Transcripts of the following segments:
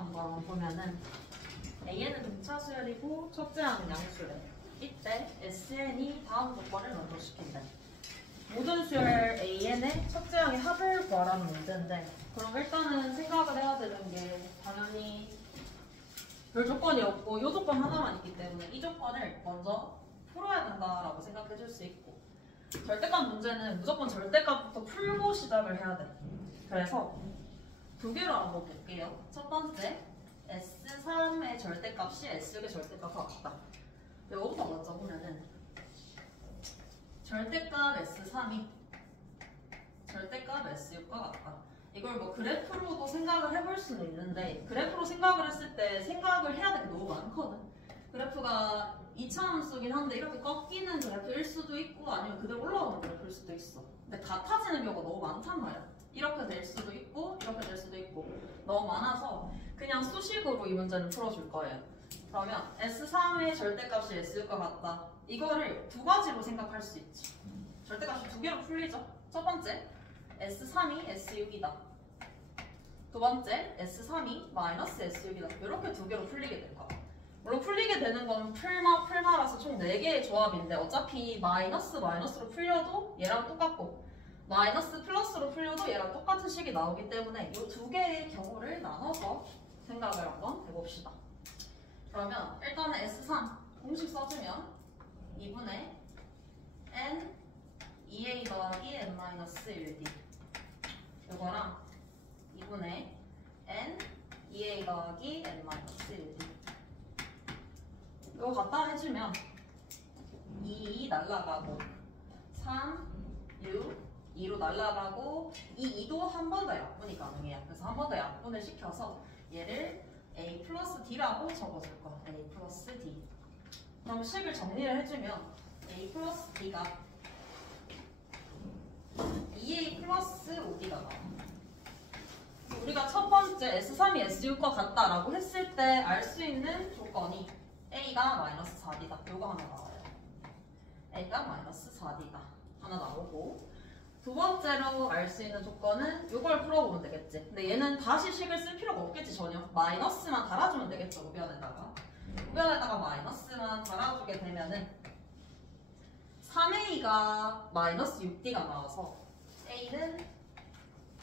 나온 거 보면은 A는 등차 수열이고 첫째 항은 양수열. 이때 SN이 다음 조건을 만족시킨다. 모든 수열 AN의 첫째 항의 합을 구하라는 문제인데, 그럼 일단은 생각을 해야 되는 게 당연히 별 조건이 없고 이 조건 하나만 있기 때문에 이 조건을 먼저 풀어야 된다라고 생각해 줄 수 있고, 절대값 문제는 무조건 절대값부터 풀고 시작을 해야 돼. 그래서 두 개로 한번 볼게요. 첫 번째, S3의 절대값이 S6의 절대값과 같다. 이거부터 먼저 보면은 절대값 S3이 절대값 S6과 같다. 이걸 뭐 그래프로도 생각을 해볼 수는 있는데, 그래프로 생각을 했을 때 생각을 해야 될 게 너무 많거든. 그래프가 2차원 쏘긴 한데 이렇게 꺾이는 그래프일 수도 있고 아니면 그대로 올라오는 그래프일 수도 있어. 근데 같아지는 경우가 너무 많단 말이야. 이렇게 될 수도 있고 이렇게 될 수도 있고 너무 많아서 그냥 수식으로 이 문제는 풀어줄 거예요. 그러면 S3의 절대값이 S6과 같다. 이거를 두 가지로 생각할 수 있지. 절대값이 두 개로 풀리죠. 첫 번째, S3이 S6이다. 두 번째, S3이 마이너스 S6이다. 이렇게 두 개로 풀리게 될 거야. 물론 풀리게 되는 건 풀마라서 총 4개의 조합인데 어차피 마이너스로 풀려도 얘랑 똑같고 마이너스 플러스로 풀려도 얘랑 똑같은 식이 나오기 때문에 이 두 개의 경우를 나눠서 생각을 한번 해봅시다. 그러면 일단은 S3 공식 써주면 2분의 n 2a 더하기 n-1d 이거랑 2분의 n 2a 더하기 n-1d 이거 갖다 해주면 2 날라가고 3, 6, 2로 날라가고 이 2도 한 번 더 약분이 가능해요. 그래서 한 번 더 약분을 시켜서 얘를 a 플러스 d라고 적어줄 거야. a 플러스 d. 그럼 식을 정리를 해주면 a 플러스 d가 2a 플러스 5d가 나와. 우리가 첫 번째 S3이 S6과 같다라고 했을 때 알 수 있는 조건이 a가 마이너스 4d다. 요거 하나 나와요. a가 마이너스 4d다. 하나 나오고, 두 번째로 알 수 있는 조건은 이걸 풀어보면 되겠지. 근데 얘는 다시 식을 쓸 필요가 없겠지 전혀. 마이너스만 달아주면 되겠죠. 우변에다가 마이너스만 달아주게 되면은 3a가 마이너스 6d가 나와서 a는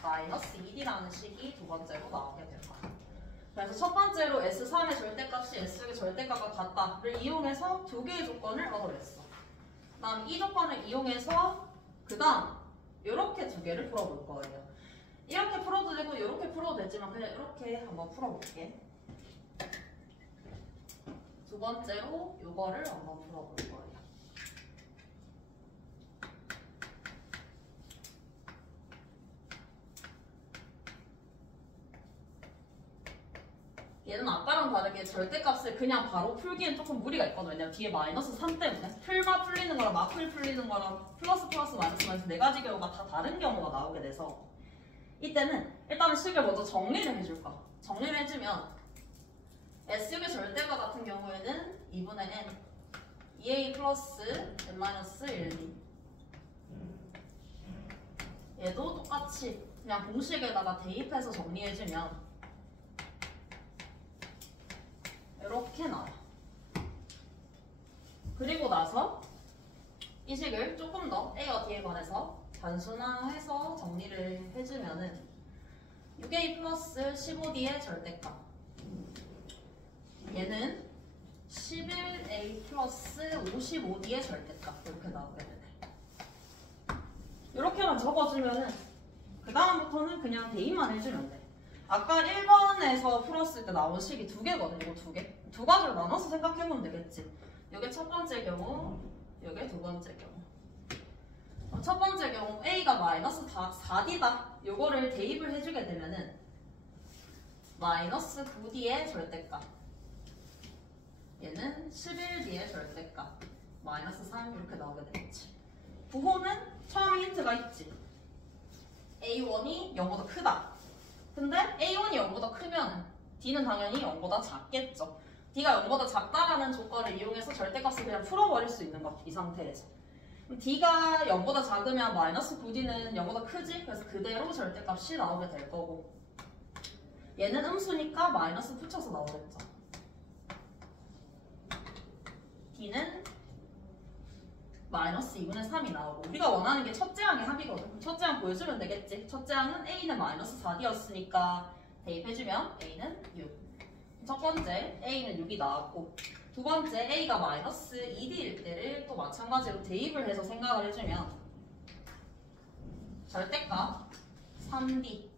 마이너스 2d라는 식이 두 번째로 나오게 될 거야. 그래서 첫 번째로 S3의 절대값이 S6의 절대값과 같다를 이용해서 두 개의 조건을 얻어냈어. 그 다음 이 조건을 이용해서 그 다음 이렇게 두 개를 풀어볼 거예요. 이렇게 풀어도 되고 이렇게 풀어도 되지만 그냥 이렇게 한번 풀어볼게. 두 번째로 이거를 한번 풀어볼 거예요. 얘는 아까랑 다르게 절대값을 그냥 바로 풀기엔 조금 무리가 있거든요. 왜냐면 뒤에 마이너스 3 때문에 풀마 풀리는 거랑 마풀 풀리는 거랑 플러스 마이너스 네 가지 경우가 다 다른 경우가 나오게 돼서 이때는 일단은 식을 먼저 정리를 해줄 거야. 정리를 해주면 S6의 절대값 같은 경우에는 2분의 n 2a 플러스 n-1d 얘도 똑같이 그냥 공식에다가 대입해서 정리해주면 이렇게 나와요. 그리고 나서 이 식을 조금 더 A와 D에 관해서 단순화해서 정리를 해주면은 6A 플러스 15D의 절대값 얘는 11A 플러스 55D의 절대값 이렇게 나오게 되네. 이렇게만 적어주면은 그 다음부터는 그냥 대입만 해주면 돼. 아까 1번에서 풀었을 때 나온 식이 두 개거든. 이거 두 개. 두 가지로 나눠서 생각해보면 되겠지. 이게 첫 번째 경우, 이게 두 번째 경우. 첫 번째 경우 A가 마이너스 4D다. 요거를 대입을 해주게 되면은 마이너스 9D의 절대값. 얘는 11D의 절대값. 마이너스 3 이렇게 나오게 되겠지. 부호는 처음에 힌트가 있지. A1이 0보다 크다. 근데 A1이 0보다 크면 D는 당연히 0보다 작겠죠. D가 0보다 작다라는 조건을 이용해서 절대값을 그냥 풀어버릴 수 있는 거, 이 상태에서. D가 0보다 작으면 마이너스 9D는 0보다 크지? 그래서 그대로 절대값이 나오게 될 거고. 얘는 음수니까 마이너스 붙여서 나오겠죠. D는 마이너스 2분의 3이 나오고 우리가 원하는 게 첫째 항의 합이거든. 그럼 첫째 항 보여주면 되겠지. 첫째 항은 A는 마이너스 4D였으니까 대입해주면 A는 6. 첫 번째 A는 6이 나왔고 두 번째 A가 마이너스 2D일 때를 또 마찬가지로 대입을 해서 생각을 해주면 절대값 3D는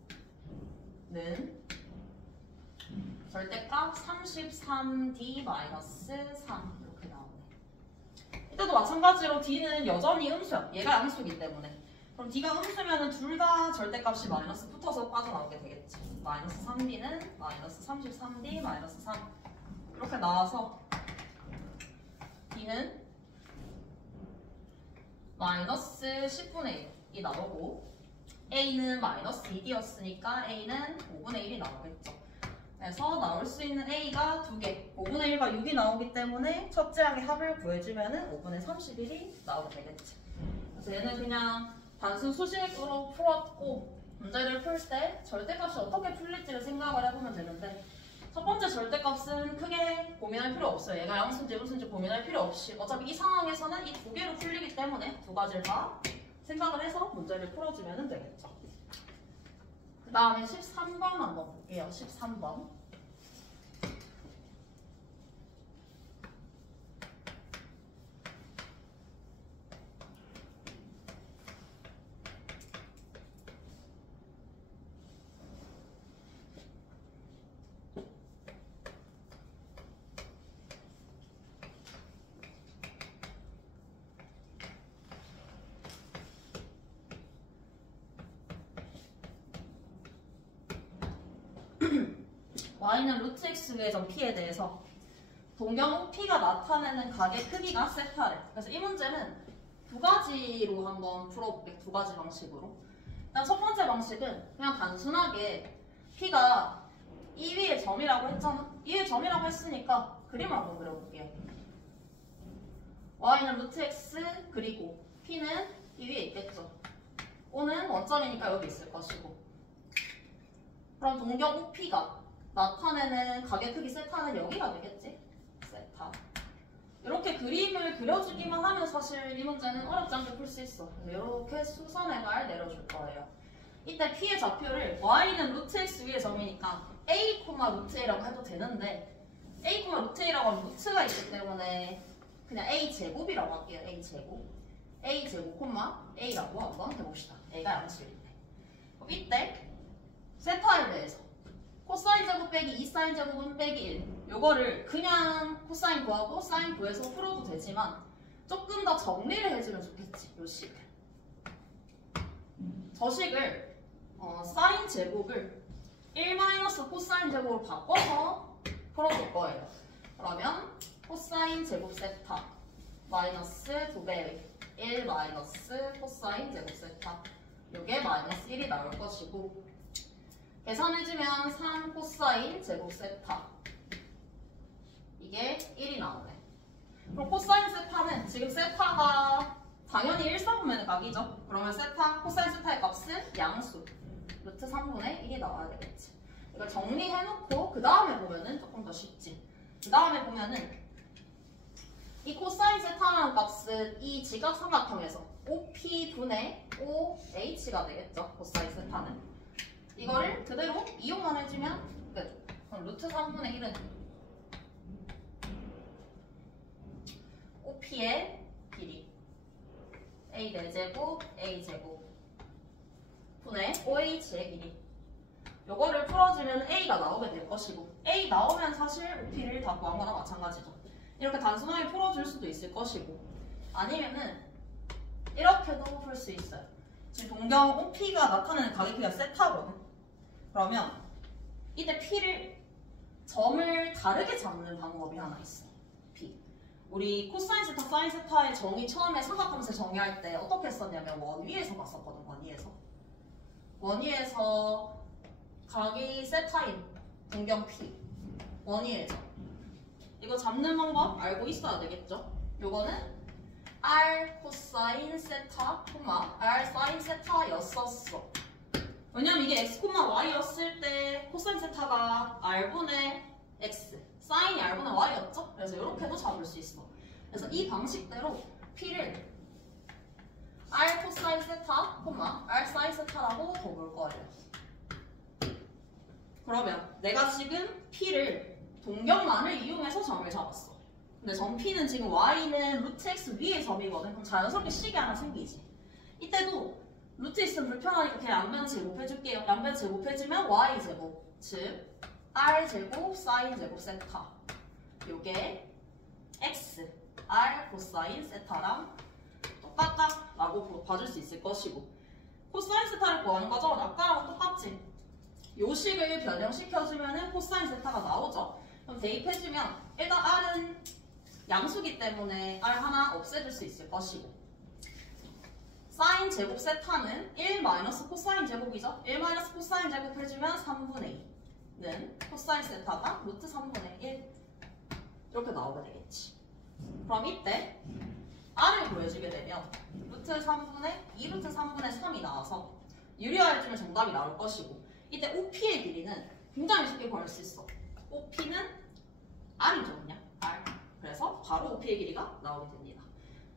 절대값 33D 마이너스 3 이렇게 나오네. 이때도 마찬가지로 D는 여전히 음수야. 얘가 양수이기 때문에. 그럼 D가 음수면은 둘 다 절대값이 마이너스 붙어서 빠져나오게 되겠지. 마이너스 3D는 마이너스 33D 마이너스 3 이렇게 나와서 D는 마이너스 10분의 1이 나오고 A는 마이너스 2D였으니까 A는 5분의 1이 나오겠죠. 그래서 나올 수 있는 A가 2개, 5분의 1과 6이 나오기 때문에 첫째 항의 합을 구해주면 5분의 31이 나오게 되겠지. 그래서 얘는 그냥 단순 수식으로 풀었고 문제를 풀 때 절대값이 어떻게 풀릴지를 생각을 해보면 되는데 첫 번째 절대값은 크게 고민할 필요 없어요. 얘가 양수인지 음수인지 고민할 필요 없이 어차피 이 상황에서는 이 두 개로 풀리기 때문에 두 가지를 다 생각을 해서 문제를 풀어주면 되겠죠. 그 다음에 13번 한번 볼게요. 13번. y는 루트 x 외전 p에 대해서 동경 p가 나타내는 각의 크기가 세타래. 그래서 이 문제는 두 가지로 한번 풀어볼게. 두 가지 방식으로. 일단 첫 번째 방식은 그냥 단순하게 p가 이 위에 점이라고 했잖아. 이 위에 점이라고 했으니까 그림을 한번 그려볼게요. y는 루트 x 그리고 p는 이 위에 있겠죠. o는 원점이니까 여기 있을 것이고. 그럼 동경 p가 나타내는 각의 크기 세타는 여기가 되겠지? 세타. 이렇게 그림을 그려주기만 하면 사실 이 문제는 어렵지 않게 풀 수 있어. 이렇게 수선행을 내려줄 거예요. 이때 p의 좌표를 y는 루트 x 위의 점이니까 a, 루트 a라고 해도 되는데 a, 루트 a라고 하면 루트가 있기 때문에 그냥 a 제곱이라고 할게요. a 제곱. a 제곱, a라고 한번 해봅시다. a가 양수일 때. 그럼 이때 세타에 대해서 코사인 제곱 빼기 2사인 제곱은 빼기 1 요거를 그냥 코사인 구하고 사인 구해서 풀어도 되지만 조금 더 정리를 해주면 좋겠지. 요 식을 저 식을 사인 제곱을 1 코사인 제곱으로 바꿔서 풀어줄 거예요. 그러면 코사인 제곱 세타 마이너스 2배의 1 코사인 제곱 세타 요게 마이너스 1이 나올 것이고 계산해주면 3 코사인 제곱 세타 이게 1이 나오네. 그럼 코사인 세타는 지금 세타가 당연히 1사분면의 각이죠. 그러면 세타, 코사인 세타의 값은 양수 루트 3분의 1이 나와야 되겠지. 이걸 정리해놓고 그 다음에 보면은 조금 더 쉽지. 그 다음에 보면은 이 코사인 세타라는 값은 이 지각삼각형에서 OP분의 OH가 되겠죠. 코사인 세타는 이거를 그대로 이용만 해주면 끝. 그럼 루트 3분의 1은 OP의 길이 A 4제곱 A 제곱 분의 OH의 길이 요거를 풀어주면 A가 나오게 될 것이고 A 나오면 사실 OP를 다 구한 거나 마찬가지죠. 이렇게 단순하게 풀어줄 수도 있을 것이고 아니면은 이렇게도 풀 수 있어요. 지금 동경 OP가 나타내는 각의 크기가 세타거든. 그러면 이때 P를 점을 다르게 잡는 방법이 하나 있어. P. 우리 코사인 세타, 사인 세타의 정의 처음에 삼각함수 정의할 때 어떻게 했었냐면 원위에서 봤었거든. 원위에서 각이 세타인 동경 P. 원위에서. 이거 잡는 방법 알고 있어야 되겠죠? 요거는 R 코사인 세타, R 사인 세타였었어. 왜냐면 이게 x, y였을 때 코사인 세타가 r분의 x, 사인이 r분의 y였죠? 그래서 이렇게도 잡을 수 있어. 그래서 이 방식대로 p를 r 코사인 세타, r 사인 세타라고 더 볼 거예요. 그러면 내가 지금 p를 동경만을 이용해서 점을 잡았어. 근데 점 p는 지금 y는 루트 x 위에 점이거든. 그럼 자연스럽게 식이 하나 생기지. 이때도 루트 있으면 불편하니까 그냥 양변 제곱해줄게요. 양변 제곱해주면 y제곱, 즉 r제곱 사인 제곱 세타. 요게 x, r 코사인 세타랑 똑같다 라고 봐줄 수 있을 것이고, 코사인 세타를 구하는 거죠? 아까랑 똑같지? 요 식을 변형시켜주면 코사인 세타가 나오죠? 그럼 대입해주면 일단 r은 양수기 때문에 r 하나 없애줄 수 있을 것이고, 사인 제곱 세타는 1 마이너스 코사인 제곱이죠? 1 마이너스 코사인 제곱 해주면 3분의 2는 코사인 세타가 루트 3분의 1 이렇게 나오게 되겠지. 그럼 이때 r을 구해주게 되면 루트 3분의 2 루트 3분의 3이 나와서 유리화해주면 정답이 나올 것이고, 이때 OP의 길이는 굉장히 쉽게 구할 수 있어. OP는 R이죠, 그냥 R. 그래서 바로 OP의 길이가 나오게 됩니다.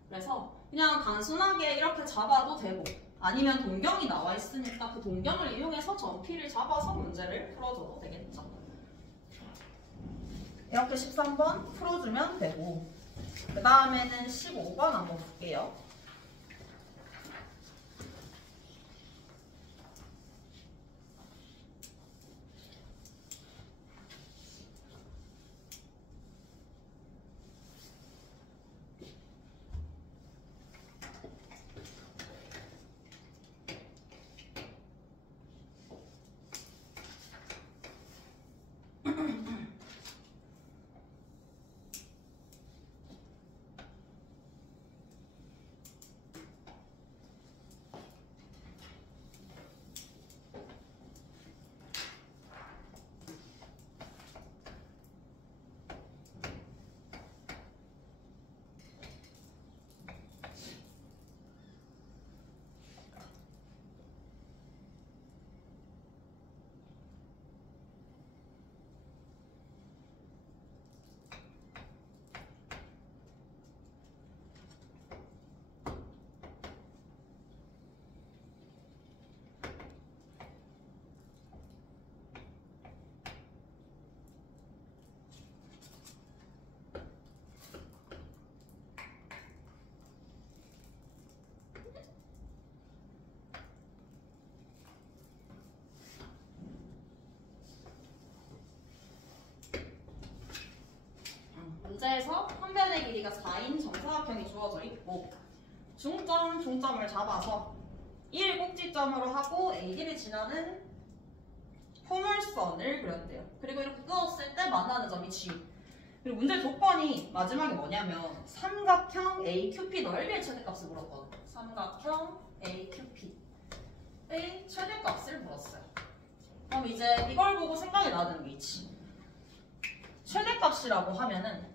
그래서 그냥 단순하게 이렇게 잡아도 되고, 아니면 동경이 나와 있으니까 그 동경을 이용해서 점 P를 잡아서 문제를 풀어줘도 되겠죠. 이렇게 13번 풀어주면 되고, 그 다음에는 15번 한번 볼게요. 문제에서 한 변의 길이가 4인 정사각형이 주어져 있고, 중점, 종점을 잡아서 1 꼭지점으로 하고 AD를 지나는 포물선을 그렸대요. 그리고 이렇게 끄었을 때 만나는 점이 G. 그리고 문제 조건이 마지막에 뭐냐면 삼각형 AQP 넓이의 최대값을 물었거든. 삼각형 AQP의 최대값을 물었어요. 그럼 이제 이걸 보고 생각이 나는 게 있지. 최대값이라고 하면은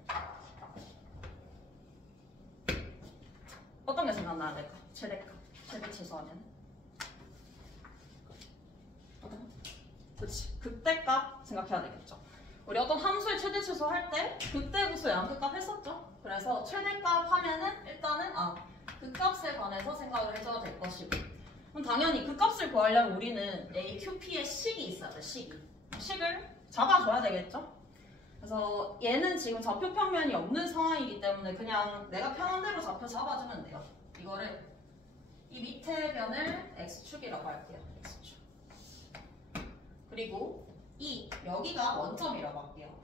어떤 게 생각나야 될까? 최대값. 최대 최소하면. 그치. 극대값 생각해야 되겠죠. 우리 어떤 함수의 최대 최소 할 때 극대구수 양극값 했었죠. 그래서 최대값 하면은 일단은 극값에 관해서 생각을 해줘야 될 것이고, 그럼 당연히 극값을 구하려면 우리는 AQP의 식이 있어야 돼. 식을 잡아줘야 되겠죠. 그래서 얘는 지금 좌표 평면이 없는 상황이기 때문에 그냥 내가 편한 대로 좌표 잡아주면 돼요. 이거를 이 밑에 변을 x축이라고 할게요. x축. 그리고 여기가 원점이라고 할게요.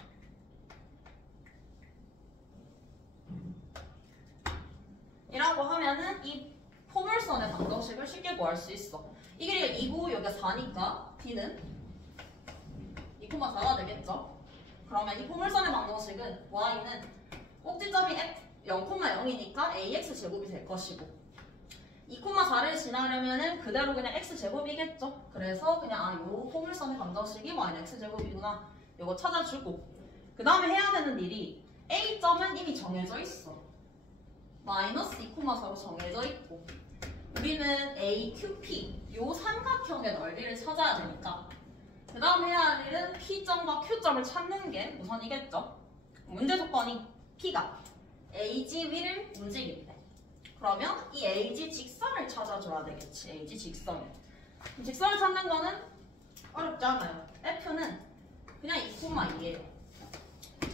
이라고 하면은 이 포물선의 방정식을 쉽게 구할 수 있어. 이 길이가 2고 여기가 4니까 D는 2,4가 되겠죠. 그러면 이 포물선의 방정식은 y는 꼭지점이 0,0이니까 ax 제곱이 될 것이고, 2,4를 지나려면은 그대로 그냥 x 제곱이겠죠. 그래서 그냥 요 포물선의 방정식이 y는 x 제곱이구나. 요거 찾아주고, 그 다음에 해야 되는 일이 a점은 이미 정해져 있어. 마이너스 2,4로 정해져 있고, 우리는 AQP 요 삼각형의 넓이를 찾아야 되니까 그 다음 해야 할 일은 P점과 Q점을 찾는 게 우선이겠죠. 문제 조건이 P가 AG 위를 움직일 때 그러면 이 AG 직선을 찾아줘야 되겠지. AG 직선. 직선을 찾는 거는 어렵지 않아요. F는 그냥 2,2예요.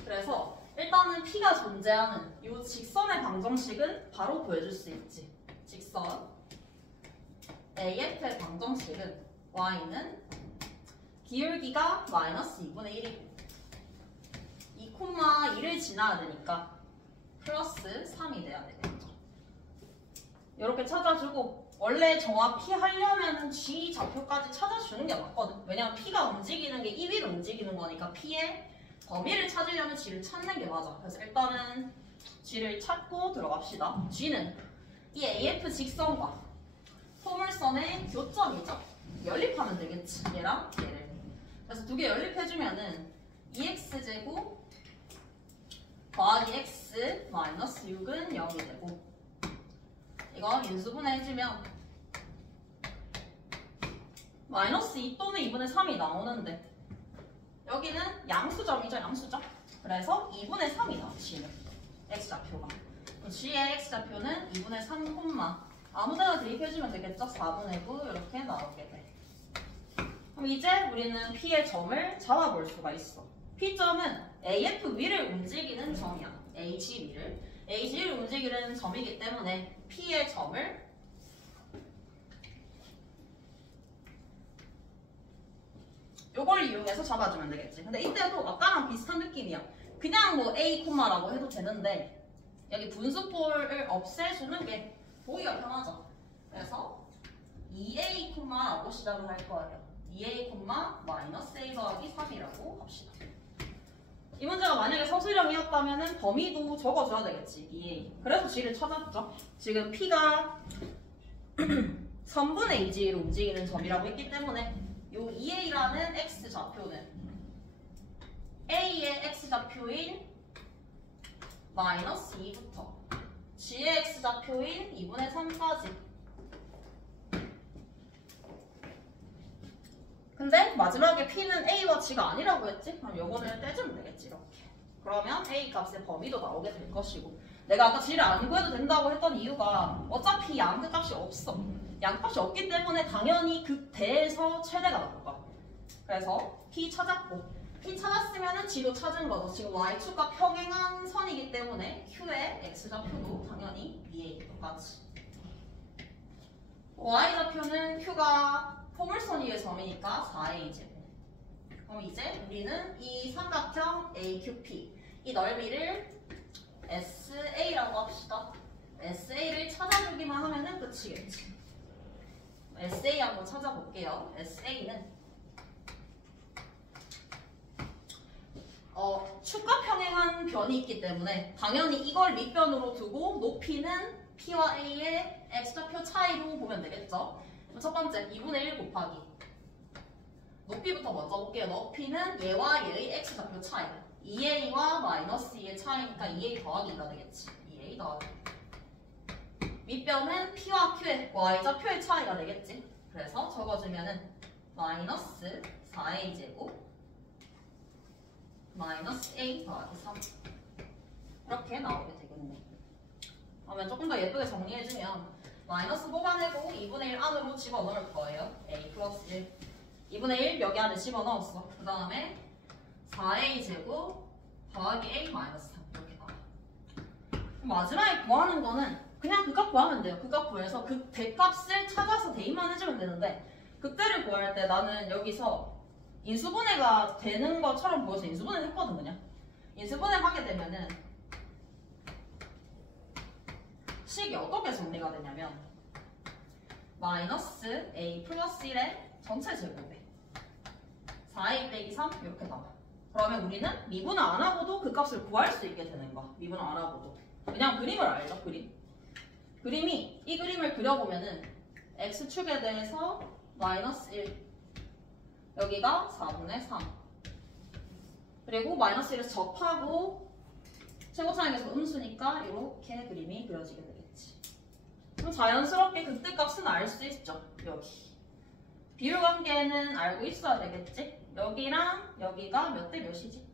그래서 일단은 P가 존재하는 이 직선의 방정식은 바로 구해줄 수 있지. 직선 AF의 방정식은 Y는 기울기가 마이너스 2분의 1이고 2,2를 지나야 되니까 플러스 3이 돼야 되겠죠. 이렇게 찾아주고 원래 정확히 하려면 G 좌표까지 찾아주는 게 맞거든. 왜냐면 P가 움직이는 게 이 위를 움직이는 거니까 P의 범위를 찾으려면 G를 찾는 게 맞아. 그래서 일단은 G를 찾고 들어갑시다. G는 이 AF 직선과 포물선의 교점이죠. 연립하면 되겠지. 얘랑 얘를. 그래서 두 개 연립해주면은 2x제곱 더하기 x 마이너스 6은 0이 되고 이거 인수분해 해주면 마이너스 2 또는 2분의 3이 나오는데 여기는 양수점이죠. 양수점. 그래서 2분의 3이 나와. G는 x좌표가. G의 x좌표는 2분의 3, 아무데나 대입해주면 되겠죠. 4분의 9 이렇게 나오게 돼. 그럼 이제 우리는 P의 점을 잡아볼 수가 있어. P점은 AF 위를 움직이는 점이야. AG 위를. AG 위를 움직이는 점이기 때문에 P의 점을 요걸 이용해서 잡아주면 되겠지. 근데 이때도 아까랑 비슷한 느낌이야. 그냥 뭐 A, 라고 해도 되는데 여기 분수꼴을 없애주는 게 보기가 편하죠. 그래서 2A, 라고 시작을 할 거예요. 2A, 마이너스 A 더하기 3이라고 합시다. 이 문제가 만약에 서술형이었다면 범위도 적어줘야 되겠지. 2A. 그래서 G를 찾았죠. 지금 P가 3분의 2G로 움직이는 점이라고 했기 때문에 이 2A라는 X좌표는 A의 X좌표인 마이너스 2부터 G의 X좌표인 2분의 3까지. 근데 마지막에 P는 A와 G가 아니라고 했지? 그럼 요거는 떼주면 되겠지. 이렇게. 그러면 A 값의 범위도 나오게 될 것이고 내가 아까 G를 안 구해도 된다고 했던 이유가 어차피 양극값이 없어. 양극값이 없기 때문에 당연히 극대에서 최대가 나올 거야. 그래서 P 찾았고 P 찾았으면 G도 찾은 거죠. 지금 Y축과 평행한 선이기 때문에 Q의 X좌표도 당연히 2A 똑같이. Y좌표는 Q가 포물선 위의 점이니까 4A제곱. 그럼 이제 우리는 이 삼각형 AQP 이 넓이를 SA라고 합시다. SA를 찾아주기만 하면은 끝이겠지. SA 한번 찾아볼게요. SA는 축과 평행한 변이 있기 때문에 당연히 이걸 밑변으로 두고 높이는 P와 A의 X좌표 차이로 보면 되겠죠. 첫 번째 2분의 1 곱하기 높이부터 먼저 볼게요. 높이는 얘와 얘의 X좌표 차이 2A와 마이너스 2의 차이니까 2A 더하기 2가 되겠지. 2A 더하기 밑변은 P와 Q의 Y좌표의 차이가 되겠지. 그래서 적어주면은 마이너스 4A제곱 마이너스 A 더하기 3 이렇게 나오게 되겠네. 그러면 조금 더 예쁘게 정리해주면 마이너스 뽑아내고 2분의 1 안으로 집어넣을 거예요. A 플러스 1 2분의 1 여기 안에 집어넣었어. 그 다음에 4A제곱 더하기 A 마이너스 3 이렇게 나와. 마지막에 구하는 거는 그냥 극값 구하면 돼요. 극값 구해서 그 대값을 찾아서 대입만 해주면 되는데 극대를 구할 때 나는 여기서 인수분해가 되는 것처럼 보여서 인수분해 했거든. 그냥 인수분해 하게 되면은 식이 어떻게 정리가 되냐면 마이너스 A 플러스 1의 전체 제곱에 4A 빼기 3 이렇게 나와. 그러면 우리는 미분을 안 하고도 그 값을 구할 수 있게 되는 거야. 미분을 안 하고도. 그냥 그림을 알죠. 그림이 이 그림을 그려보면은 X축에 대해서 마이너스 1 여기가 4분의 3 그리고 마이너스 1에서 접하고 최고차항에서 음수니까 이렇게 그림이 그려지게 되겠지. 그럼 자연스럽게 극대값은 알 수 있죠. 여기. 비율관계는 알고 있어야 되겠지? 여기랑 여기가 몇 대 몇이지?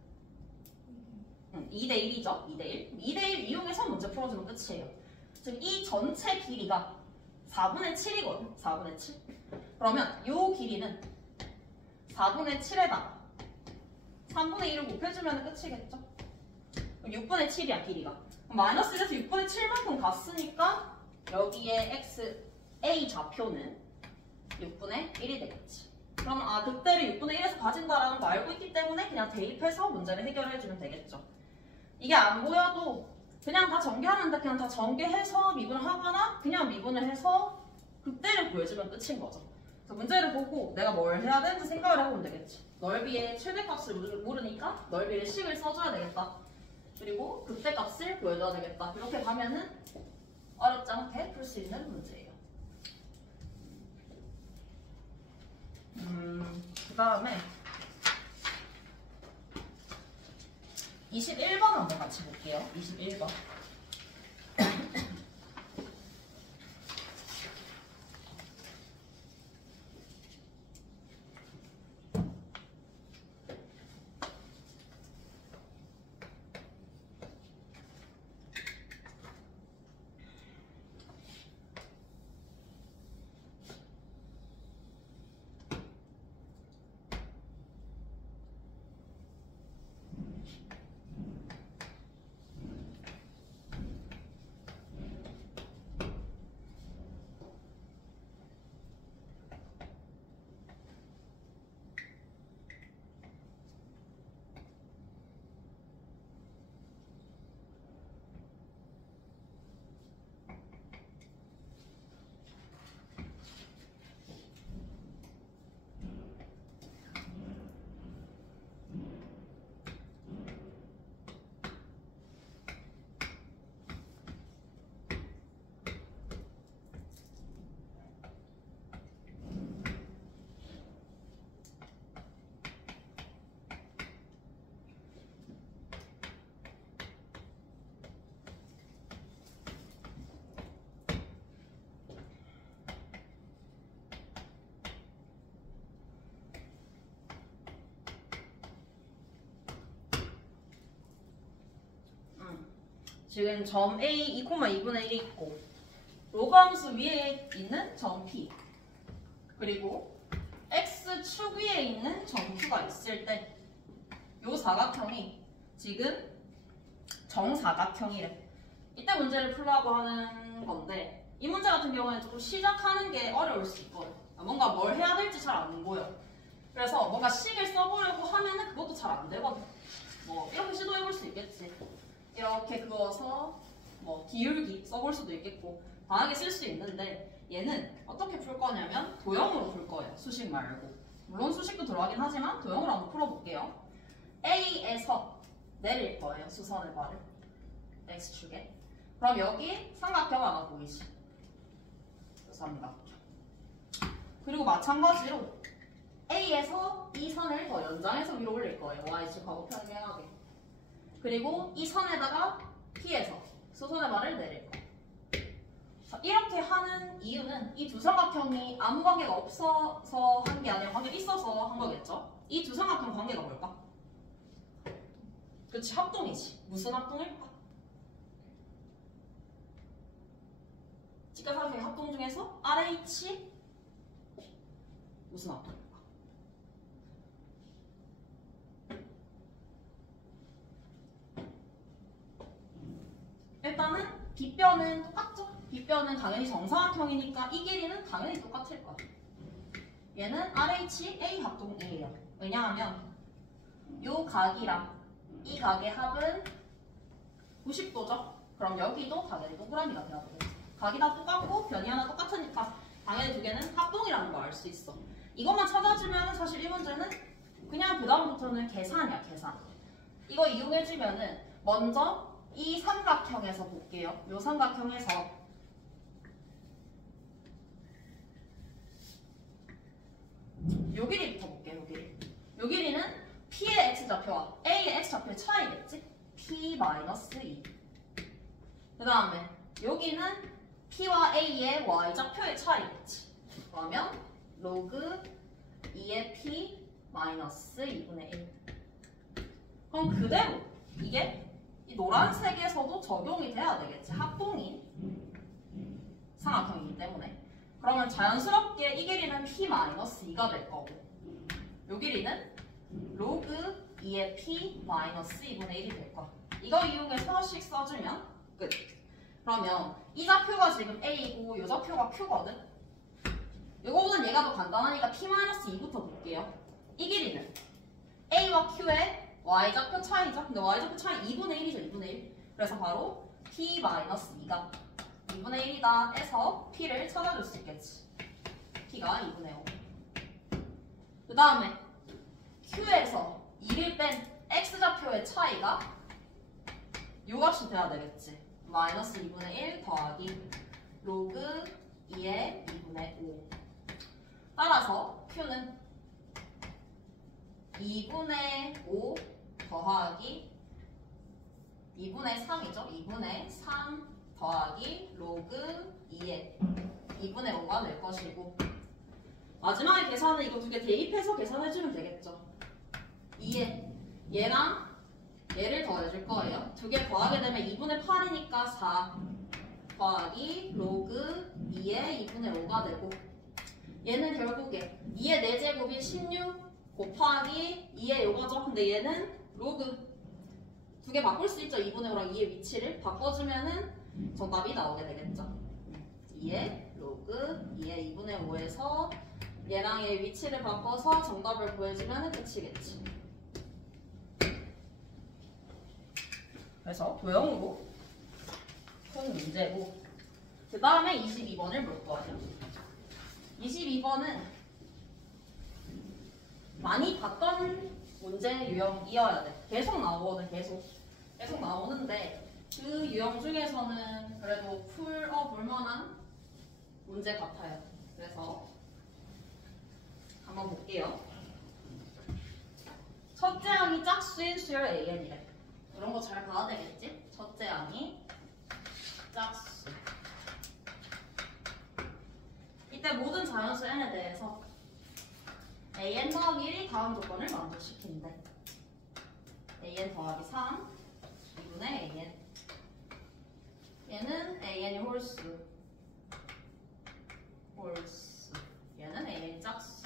2대1이죠. 2대1. 2대1 이용해서 문제 풀어주면 끝이에요. 지금 이 전체 길이가 4분의 7이거든. 4분의 7. 그러면 이 길이는 4분의 7에다가 3분의 1을 곱해주면 끝이겠죠? 6분의 7이야, 길이가. 마이너스 1에서 6분의 7만큼 갔으니까 여기에 A 좌표는 6분의 1이 되겠지. 그럼 극대를 6분의 1에서 가진다라는 거 알고 있기 때문에 그냥 대입해서 문제를 해결해주면 되겠죠. 이게 안 보여도 그냥 다 전개하면 돼. 그냥 다 전개해서 미분을 하거나 그냥 미분을 해서 극대를 구해주면 끝인 거죠. 그래서 문제를 보고 내가 뭘 해야 되는지 생각을 해보면 되겠지. 넓이의 최대값을 모르니까 넓이를 식을 써줘야 되겠다. 그리고 극대값을 구해줘야 되겠다. 이렇게 가면은 어렵지 않게 풀 수 있는 문제예요. 그 다음에 21번 한번 같이 볼게요. 21번. 지금 점 A 2,2분의 1이 있고 로그함수 위에 있는 점 P 그리고 X축 위에 있는 점 Q가 있을 때 이 사각형이 지금 정사각형이래. 이때 문제를 풀라고 하는 건데 이 문제 같은 경우에는 조금 시작하는 게 어려울 수 있거든. 뭔가 뭘 해야 될지 잘 안 보여. 그래서 뭔가 식을 써보려고 하면은 그것도 잘 안 되거든. 뭐 이렇게 시도해볼 수 있겠지. 이렇게 그어서 뭐 기울기 써볼 수도 있겠고 다양하게 쓸 수 있는데 얘는 어떻게 풀 거냐면 도형으로 풀 거예요. 수식 말고. 물론 수식도 들어가긴 하지만 도형으로 한번 풀어볼게요. A에서 내릴 거예요. 수선의 발을. X축에. 그럼 여기 삼각형 하나 보이지? 삼각형. 그리고 마찬가지로 A에서 이 선을 더 연장해서 위로 올릴 거예요. Y축하고 평행하게. 그리고 이 선에다가 P에서 수선의 발을 내릴 거예요. 자, 이렇게 하는 이유는 이 두 삼각형이 아무 관계가 없어서 한 게 아니라 관계가 있어서 한 거겠죠? 이 두 삼각형 관계가 뭘까? 그치, 합동이지. 무슨 합동일까? 직각삼각형의 합동 중에서 RH 무슨 합동일까? 일단은 빗변은 똑같죠? 빗변은 당연히 정사각형이니까 이 길이는 당연히 똑같을 거야. 얘는 RHA 합동이에요. 왜냐하면 요 각이랑 이 각의 합은 90도죠? 그럼 여기도 당연히 동그라미가 돼야 되겠지. 각이 다 똑같고 변이 하나 똑같으니까 당연히 두 개는 합동이라는 걸 알 수 있어. 이것만 찾아주면 사실 이 문제는 그냥 그 다음부터는 계산이야, 계산. 이거 이용해주면은 먼저 이 삼각형에서 볼게요. 요 삼각형에서 요 길이부터 볼게요. 요 길이. 요 길이는 P의 X좌표와 A의 X좌표의 차이겠지? P-2. 그 다음에 여기는 P와 A의 Y좌표의 차이겠지. 그러면 로그 2의 P 마이너스 2분의 1. 그럼 그대로 이게 이 노란색에서도 적용이 돼야 되겠지. 합동인 삼각형이기 때문에. 그러면 자연스럽게 이 길이는 P 마이너스 2가 될 거고 요 길이는 로그 2의 P 마이너스 2분의 1이 될 거야. 이거 이용해서 하나씩 써주면 끝. 그러면 이 좌표가 지금 A이고 이 좌표가 Q거든. 이거보단 얘가 더 간단하니까 P-2부터 볼게요. 이 길이는 A와 Q의 Y좌표 차이죠. 근데 Y좌표 차이 2분의 1이죠. 2분의 1. 그래서 바로 P-2가 2분의 1이다 해서 P를 찾아줄 수 있겠지. P가 2분의 5. 그 다음에 Q에서 2를 뺀 X좌표의 차이가 요 값이 돼야 되겠지. 마이너스 2분의 1 더하기 로그 2의 2분의 5. 따라서 Q는 2분의 5 더하기 2분의 3이죠. 2분의 3 더하기 로그 2의 2분의 5가 될 것이고 마지막에 계산은 이거 두 개 대입해서 계산해주면 되겠죠. 2에 얘랑 얘를 더해줄 거예요. 두 개 더하게 되면 2분의 8이니까 4 더하기 로그 2의 2분의 5가 되고 얘는 결국에 2의 4제곱이 16 곱하기 2의 요거죠. 근데 얘는 로그 두 개 바꿀 수 있죠. 2분의 5랑 2의 위치를 바꿔주면은 정답이 나오게 되겠죠. 2의 로그 2의 2분의 5에서 얘랑 얘의 위치를 바꿔서 정답을 구해주면 끝이겠지. 그래서 도형으로 푼 문제고 그 다음에 22번을 볼 거예요. 22번은 많이 봤던 문제 유형이어야 돼. 계속 나오거든. 계속 나오는데 그 유형 중에서는 그래도 풀어볼 만한 문제 같아요. 그래서 한번 볼게요. 첫째 항이 짝수인 수열 AN이래. 이런 거 잘 봐야 되겠지? 첫째 항이 짝수. 이때 모든 자연수 n에 대해서 an 더하기 1이 다음 조건을 만족시킨대. an 더하기 3 2분의 an. 얘는 an이 홀수. 얘는 an이 짝수.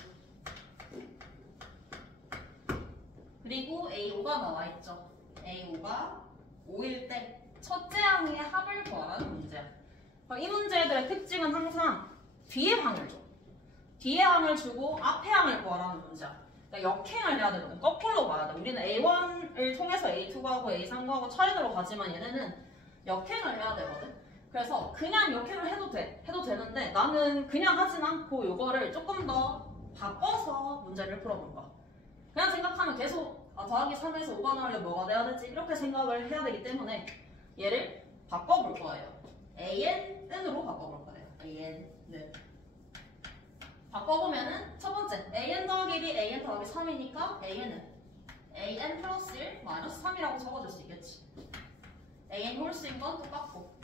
그리고 A5가 나와있죠. A5가 5일 때 첫째 항의 합을 구하라는 문제야. 이 문제들의 특징은 항상 뒤에 항을 줘. 뒤에 항을 주고 앞에 항을 구하라는 문제야. 그러니까 역행을 해야 되거든. 거꾸로 가야 돼. 우리는 A1을 통해서 A2 가고 A3 가고 차례대로 가지만 얘네는 역행을 해야 되거든. 그래서 그냥 역행을 해도 돼. 해도 되는데 나는 그냥 하진 않고 이거를 조금 더 바꿔서 문제를 풀어볼 거야. 그냥 생각하면 계속 더하기 3에서 5가 나오려면 뭐가 돼야 되지? 이렇게 생각을 해야 되기 때문에 얘를 바꿔볼 거예요. AN으로 바꿔볼 거예요. AN을. 바꿔보면은 첫 번째 AN 더하기 1이 AN 더하기 3이니까 AN은 AN 플러스 1 마이너스 3이라고 적어줄 수 있겠지. AN 홀수인 건 똑같고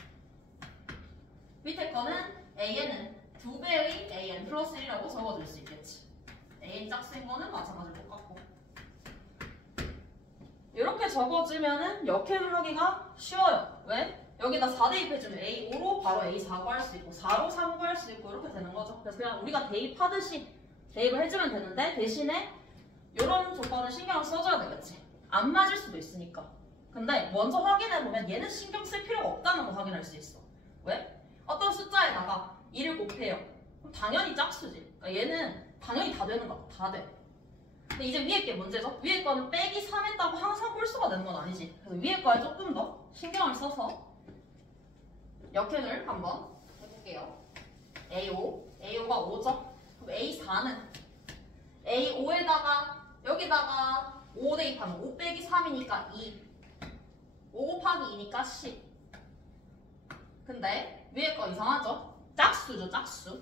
밑에 거는 AN은 2배의 AN 플러스 1이라고 적어줄 수 있겠지. AN 짝수인 거는 마찬가지로 똑같고 이렇게 적어주면은 역행을 하기가 쉬워요. 왜? 여기다 4 대입해주면 A5로 바로 A4 구할 수 있고 4로 3 구할 수 있고 이렇게 되는 거죠. 그래서 그냥 우리가 대입하듯이 대입을 해주면 되는데 대신에 이런 조건은 신경을 써줘야 되겠지. 안 맞을 수도 있으니까. 근데 먼저 확인해보면 얘는 신경 쓸 필요가 없다는 거 확인할 수 있어. 왜? 어떤 숫자에다가 2를 곱해요. 그럼 당연히 짝수지. 그러니까 얘는 당연히 다 되는 거야. 다 돼. 근데 이제 위에 게 문제죠. 위에 거는 빼기 3 했다고 항상 홀수가 되는 건 아니지. 그래서 위에 거에 조금 더 신경을 써서 역행을 한번 해볼게요. A5가 5죠. 그럼 A4는 A5에다가 여기다가 5 대입하면 5 빼기 3이니까 2 5 곱하기 2니까 10. 근데 위에 거 이상하죠? 짝수죠. 짝수.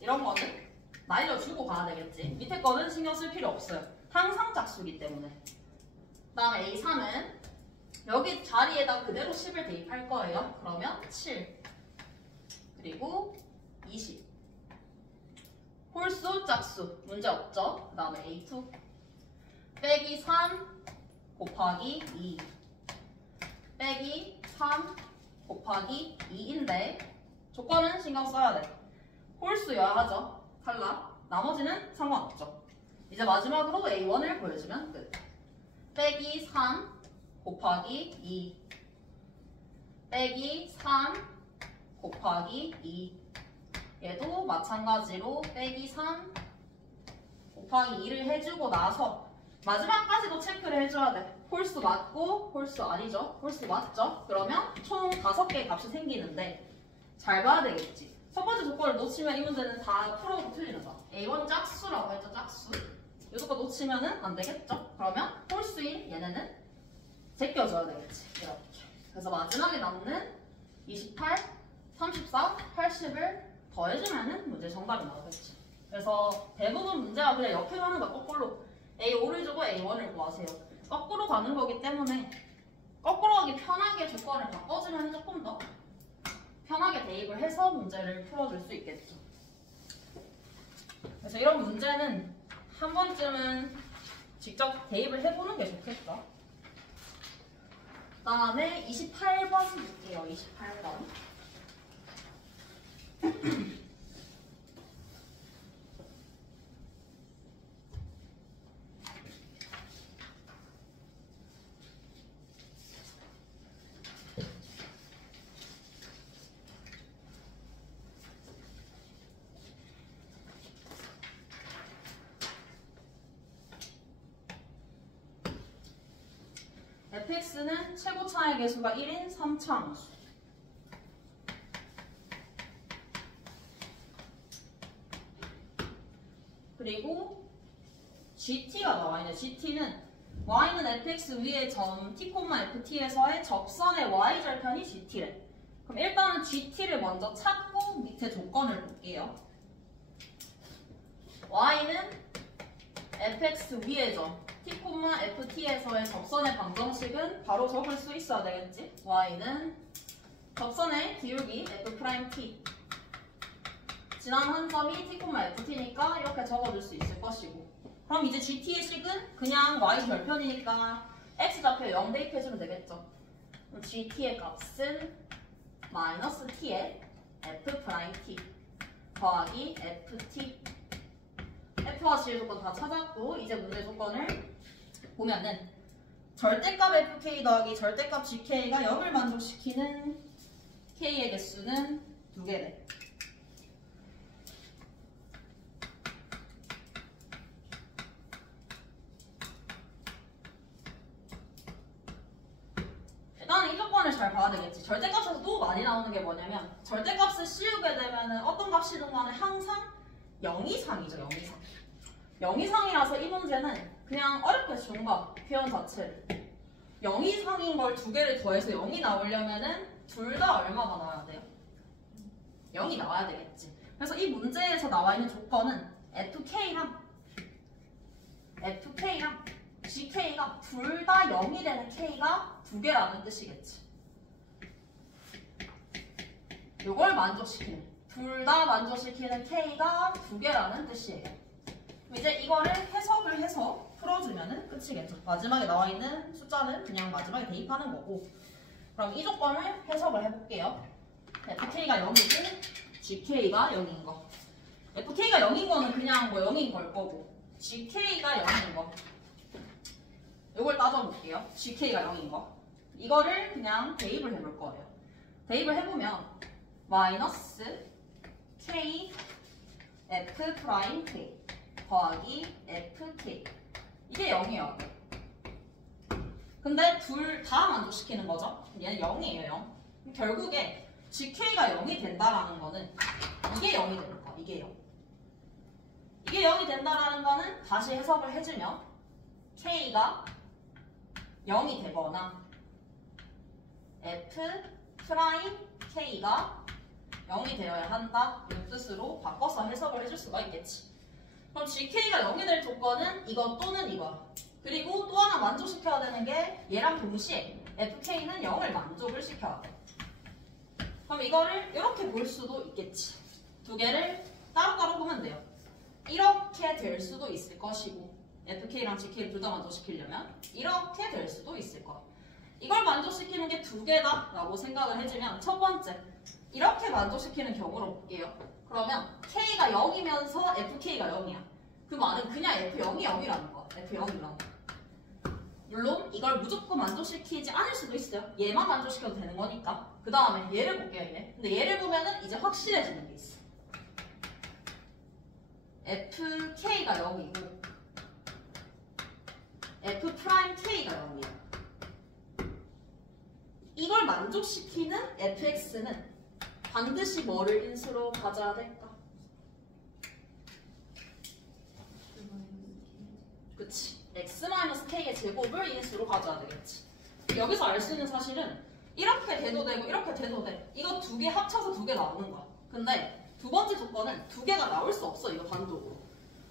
이런 거는 날려주고 가야 되겠지. 밑에 거는 신경 쓸 필요 없어요. 항상 짝수기 때문에. 그 다음에 A3은 여기 자리에다 그대로 10을 대입할 거예요. 그러면 7. 그리고 20. 홀수, 짝수 문제 없죠? 그 다음에 A2 빼기 3 곱하기 2 빼기 3 곱하기 2인데 조건은 신경 써야 돼. 홀수여야 하죠. 탈락. 나머지는 상관없죠. 이제 마지막으로 A1을 보여주면 끝. 빼기 3 곱하기 2 빼기 3 곱하기 2 얘도 마찬가지로 빼기 3 곱하기 2를 해주고 나서 마지막까지도 체크를 해줘야 돼. 홀수 맞고 홀수 아니죠? 홀수 맞죠? 그러면 총 5개의 값이 생기는데 잘 봐야 되겠지. 첫 번째 조건을 놓치면 이 문제는 다 풀어도 틀리는 거야. A1 짝수라고 했죠, 짝수. 이 조건 놓치면은 안 되겠죠? 그러면 홀수인 얘네는 제껴줘야 되겠지. 이렇게. 그래서 마지막에 남는 28, 34, 80을 더해주면은 문제 정답이 나오겠지. 그래서 대부분 문제가 그냥 옆에 가는 거 거꾸로 A5를 주고 A1을 구하세요. 거꾸로 가는 거기 때문에 거꾸로 하기 편하게 조건을 바꿔주면 조금 더 편하게 대입을 해서 문제를 풀어줄 수 있겠죠. 그래서 이런 문제는 한 번쯤은 직접 대입을 해보는 게 좋겠다. 그 다음에 28번 볼게요. 28번. fx는 최고 차의 개수가 1인 3차 함수. 그리고 gt가 나와 있네. gt는 y는 fx 위의 점 t, ft에서의 접선의 y절편이 gt래. 그럼 일단은 gt를 먼저 찾고 밑에 조건을 볼게요. y는 fx 위의 점 t, ft에서의 접선의 방정식은 바로 적을 수 있어야 되겠지? y는 접선의 기울기 f't 지난 한 점이 t, ft니까 이렇게 적어줄 수 있을 것이고, 그럼 이제 gt의 식은 그냥 y 절편이니까 x좌표 0 대입해주면 되겠죠. 그럼 gt의 값은 마이너스 t의 f't 더하기 ft. f와 g의 조건 다 찾았고, 이제 문제 조건을 보면은 절대값 fk 더하기 절대값 gk가 0을 만족시키는 k의 개수는 2개래. 일단 이 조건을 잘 봐야 되겠지. 절대값에서 또 많이 나오는 게 뭐냐면 절대값을 씌우게 되면은 어떤 값이든 간에 항상 0 이상이죠. 0 이상. 0 이상이라서 이 문제는 그냥 어렵게 준 거야. 표현 자체를. 0 이상인 걸 2개를 더해서 0이 나오려면은 둘 다 얼마가 나와야 돼요? 0이 나와야 되겠지. 그래서 이 문제에서 나와 있는 조건은 FK랑 GK가 둘 다 0이 되는 K가 2개라는 뜻이겠지. 이걸 만족시키는, 둘 다 만족시키는 K가 2개라는 뜻이에요. 이제 이거를 해석을 해서 풀어주면 끝이겠죠. 마지막에 나와 있는 숫자는 그냥 마지막에 대입하는 거고. 그럼 이 조건을 해석을 해볼게요. FK가 0이고 GK가 0인 거. FK가 0인 거는 그냥 뭐 0인 걸 거고, GK가 0인 거, 이걸 따져볼게요. GK가 0인 거. 이거를 그냥 대입을 해볼 거예요. 대입을 해보면 마이너스 K F 프라임 K 더하기 FK, 이게 0이에요. 근데 둘 다 만족시키는 거죠. 얘는 0이에요. 0. 결국에 GK가 0이 된다라는 거는 이게 0이 되는 거야. 이게 0. 이게 0이 된다라는 거는 다시 해석을 해주면 K가 0이 되거나 F 프라임 K가 0이 되어야 한다, 이 뜻으로 바꿔서 해석을 해줄 수가 있겠지. 그럼 GK가 0이 될 조건은 이거 또는 이거. 그리고 또 하나 만족시켜야 되는 게 얘랑 동시에 FK는 0을 만족을 시켜야 돼. 그럼 이거를 이렇게 볼 수도 있겠지. 두 개를 따로따로 보면 돼요. 이렇게 될 수도 있을 것이고 FK랑 GK를 둘 다 만족시키려면 이렇게 될 수도 있을 것. 이걸 만족시키는 게 두 개다 라고 생각을 해주면 첫 번째, 이렇게 만족시키는 경우로 볼게요. 그러면 K가 0이면서 FK가 0이야. 그 말은 그냥 F0이 0이라는 거야. F0이라는 거. 물론 이걸 무조건 만족시키지 않을 수도 있어요. 얘만 만족시켜도 되는 거니까. 그 다음에 얘를 볼게요. 얘. 근데 얘를 보면은 이제 확실해지는 게 있어. FK가 0이고 F'K가 0이야. 이걸 만족시키는 fx는 반드시 뭐를 인수로 가져야 될까? 그치. x-k의 제곱을 인수로 가져야 되겠지. 여기서 알 수 있는 사실은 이렇게 돼도 되고 이렇게 돼도 돼. 이거 두 개 합쳐서 두 개 나오는 거야. 근데 두 번째 조건은 두 개가 나올 수 없어. 이거 단독으로.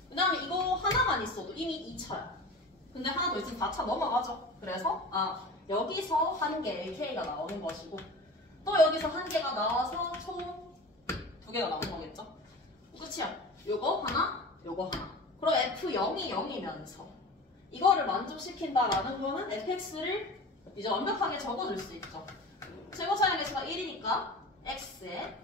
왜냐면 이거 하나만 있어도 이미 2차야. 근데 하나 더 있으면 4차 넘어가죠. 그래서 여기서 한 개의 k가 나오는 것이고 또 여기서 한 개가 나와서 총 두 개가 나오는 거겠죠? 끝이야. 요거 하나, 요거 하나. 그럼 F0이 0이면서 이거를 만족시킨다라는 거는 fx를 이제 완벽하게 적어줄 수 있죠. 최고차량 개수가 1이니까 x에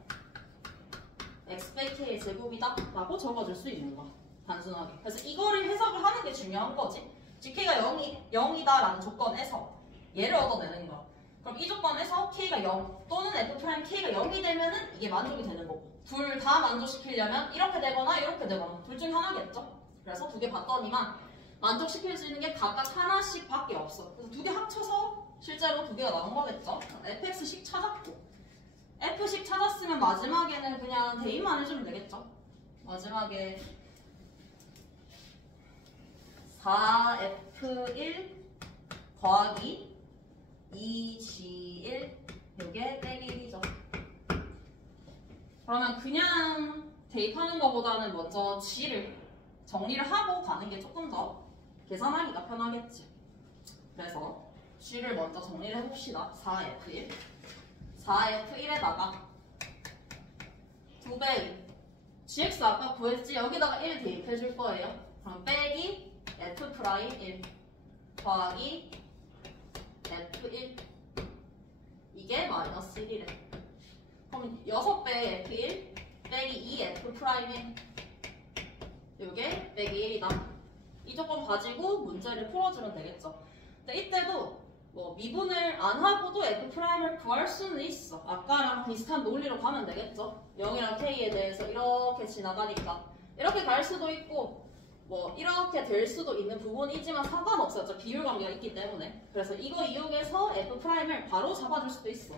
x 빼기 k의 제곱이다 라고 적어줄 수 있는 거야. 단순하게. 그래서 이거를 해석을 하는 게 중요한 거지. gk가 0이다라는 조건에서 얘를 얻어내는 거야. 그럼 이 조건에서 k가 0 또는 f'k가 0이 되면은 이게 만족이 되는 거고 둘 다 만족시키려면 이렇게 되거나 이렇게 되거나 둘 중에 하나겠죠. 그래서 두 개 봤더니만 만족시킬 수 있는 게 각각 하나씩 밖에 없어. 그래서 두 개 합쳐서 실제로 두 개가 나온 거겠죠. fx식 찾았고 f식 찾았으면 마지막에는 그냥 대입만 해주면 되겠죠. 마지막에 4f1 더하기 2g1 요게 빼기 1이죠. 그러면 그냥 대입하는 것보다는 먼저 g를 정리를 하고 가는 게 조금 더 계산하기가 편하겠지. 그래서 g를 먼저 정리를 해봅시다. 4f1 4f1에다가 2배의 gx 아까 구했지? 여기다가 1 대입해줄 거예요. 그럼 빼기 f'1 더하기 f1 이게 마이너스 1이래. 그럼 6배의 f1 빼기 2f'1 이게 빼기 1이다. 이 조건 가지고 문제를 풀어주면 되겠죠. 근데 이때도 뭐 미분을 안 하고도 f'을 구할 수는 있어. 아까랑 비슷한 논리로 가면 되겠죠. 0이랑 k에 대해서 이렇게 지나가니까 이렇게 갈 수도 있고 뭐 이렇게 될 수도 있는 부분이지만 상관없었죠. 비율관계가 있기 때문에. 그래서 이거 이용해서 f'을 바로 잡아줄 수도 있어.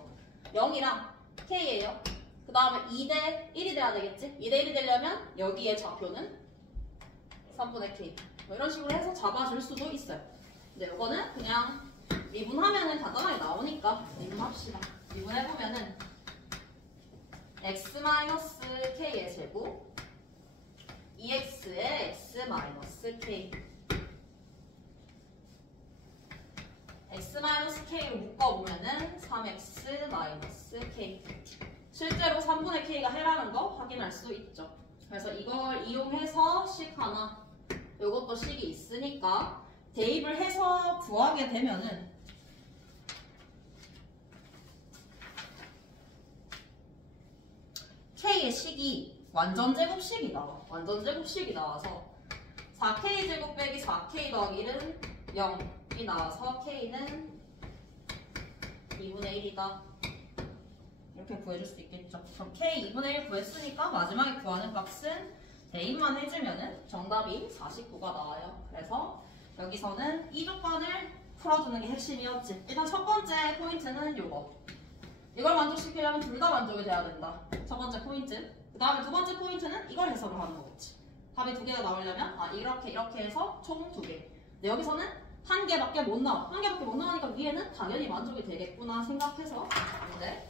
0이랑 k예요. 그 다음에 2대 1이 돼야 되겠지? 2대 1이 되려면 여기에 좌표는 3분의 k 뭐 이런 식으로 해서 잡아줄 수도 있어요. 근데 이거는 그냥 미분하면은 간단하게 나오니까 미분합시다. 미분해보면은 x-k의 제곱 2x의 x-k x-k로 묶어보면은 3x-k 실제로 3분의 k가 해라는 거 확인할 수 있죠. 그래서 이걸 이용해서 식 하나 요것도 식이 있으니까 대입을 해서 구하게 되면은 k의 식이 완전 제곱식이 나와. 완전 제곱식이 나와서 4k 제곱 빼기 4k 더하기 1은 0이 나와서 k는 2분의 1이다. 이렇게 구해줄 수 있겠죠. 그럼 k 2분의 1 구했으니까 마지막에 구하는 값은 대입만 해주면은 정답이 49가 나와요. 그래서 여기서는 이 조건을 풀어주는 게 핵심이었지. 일단 첫 번째 포인트는 요거. 이걸 만족시키려면 둘 다 만족이 돼야 된다. 첫 번째 포인트. 그 다음에 두 번째 포인트는 이걸 해석을 하는 거겠지. 답이 두 개가 나오려면 이렇게 해서 총 두 개. 근데 여기서는 한 개밖에 못 나와. 한 개밖에 못 나오니까 위에는 당연히 만족이 되겠구나 생각해서 이제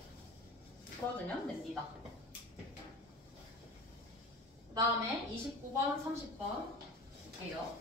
풀어주면 됩니다. 그 다음에 29번, 30번 볼게요.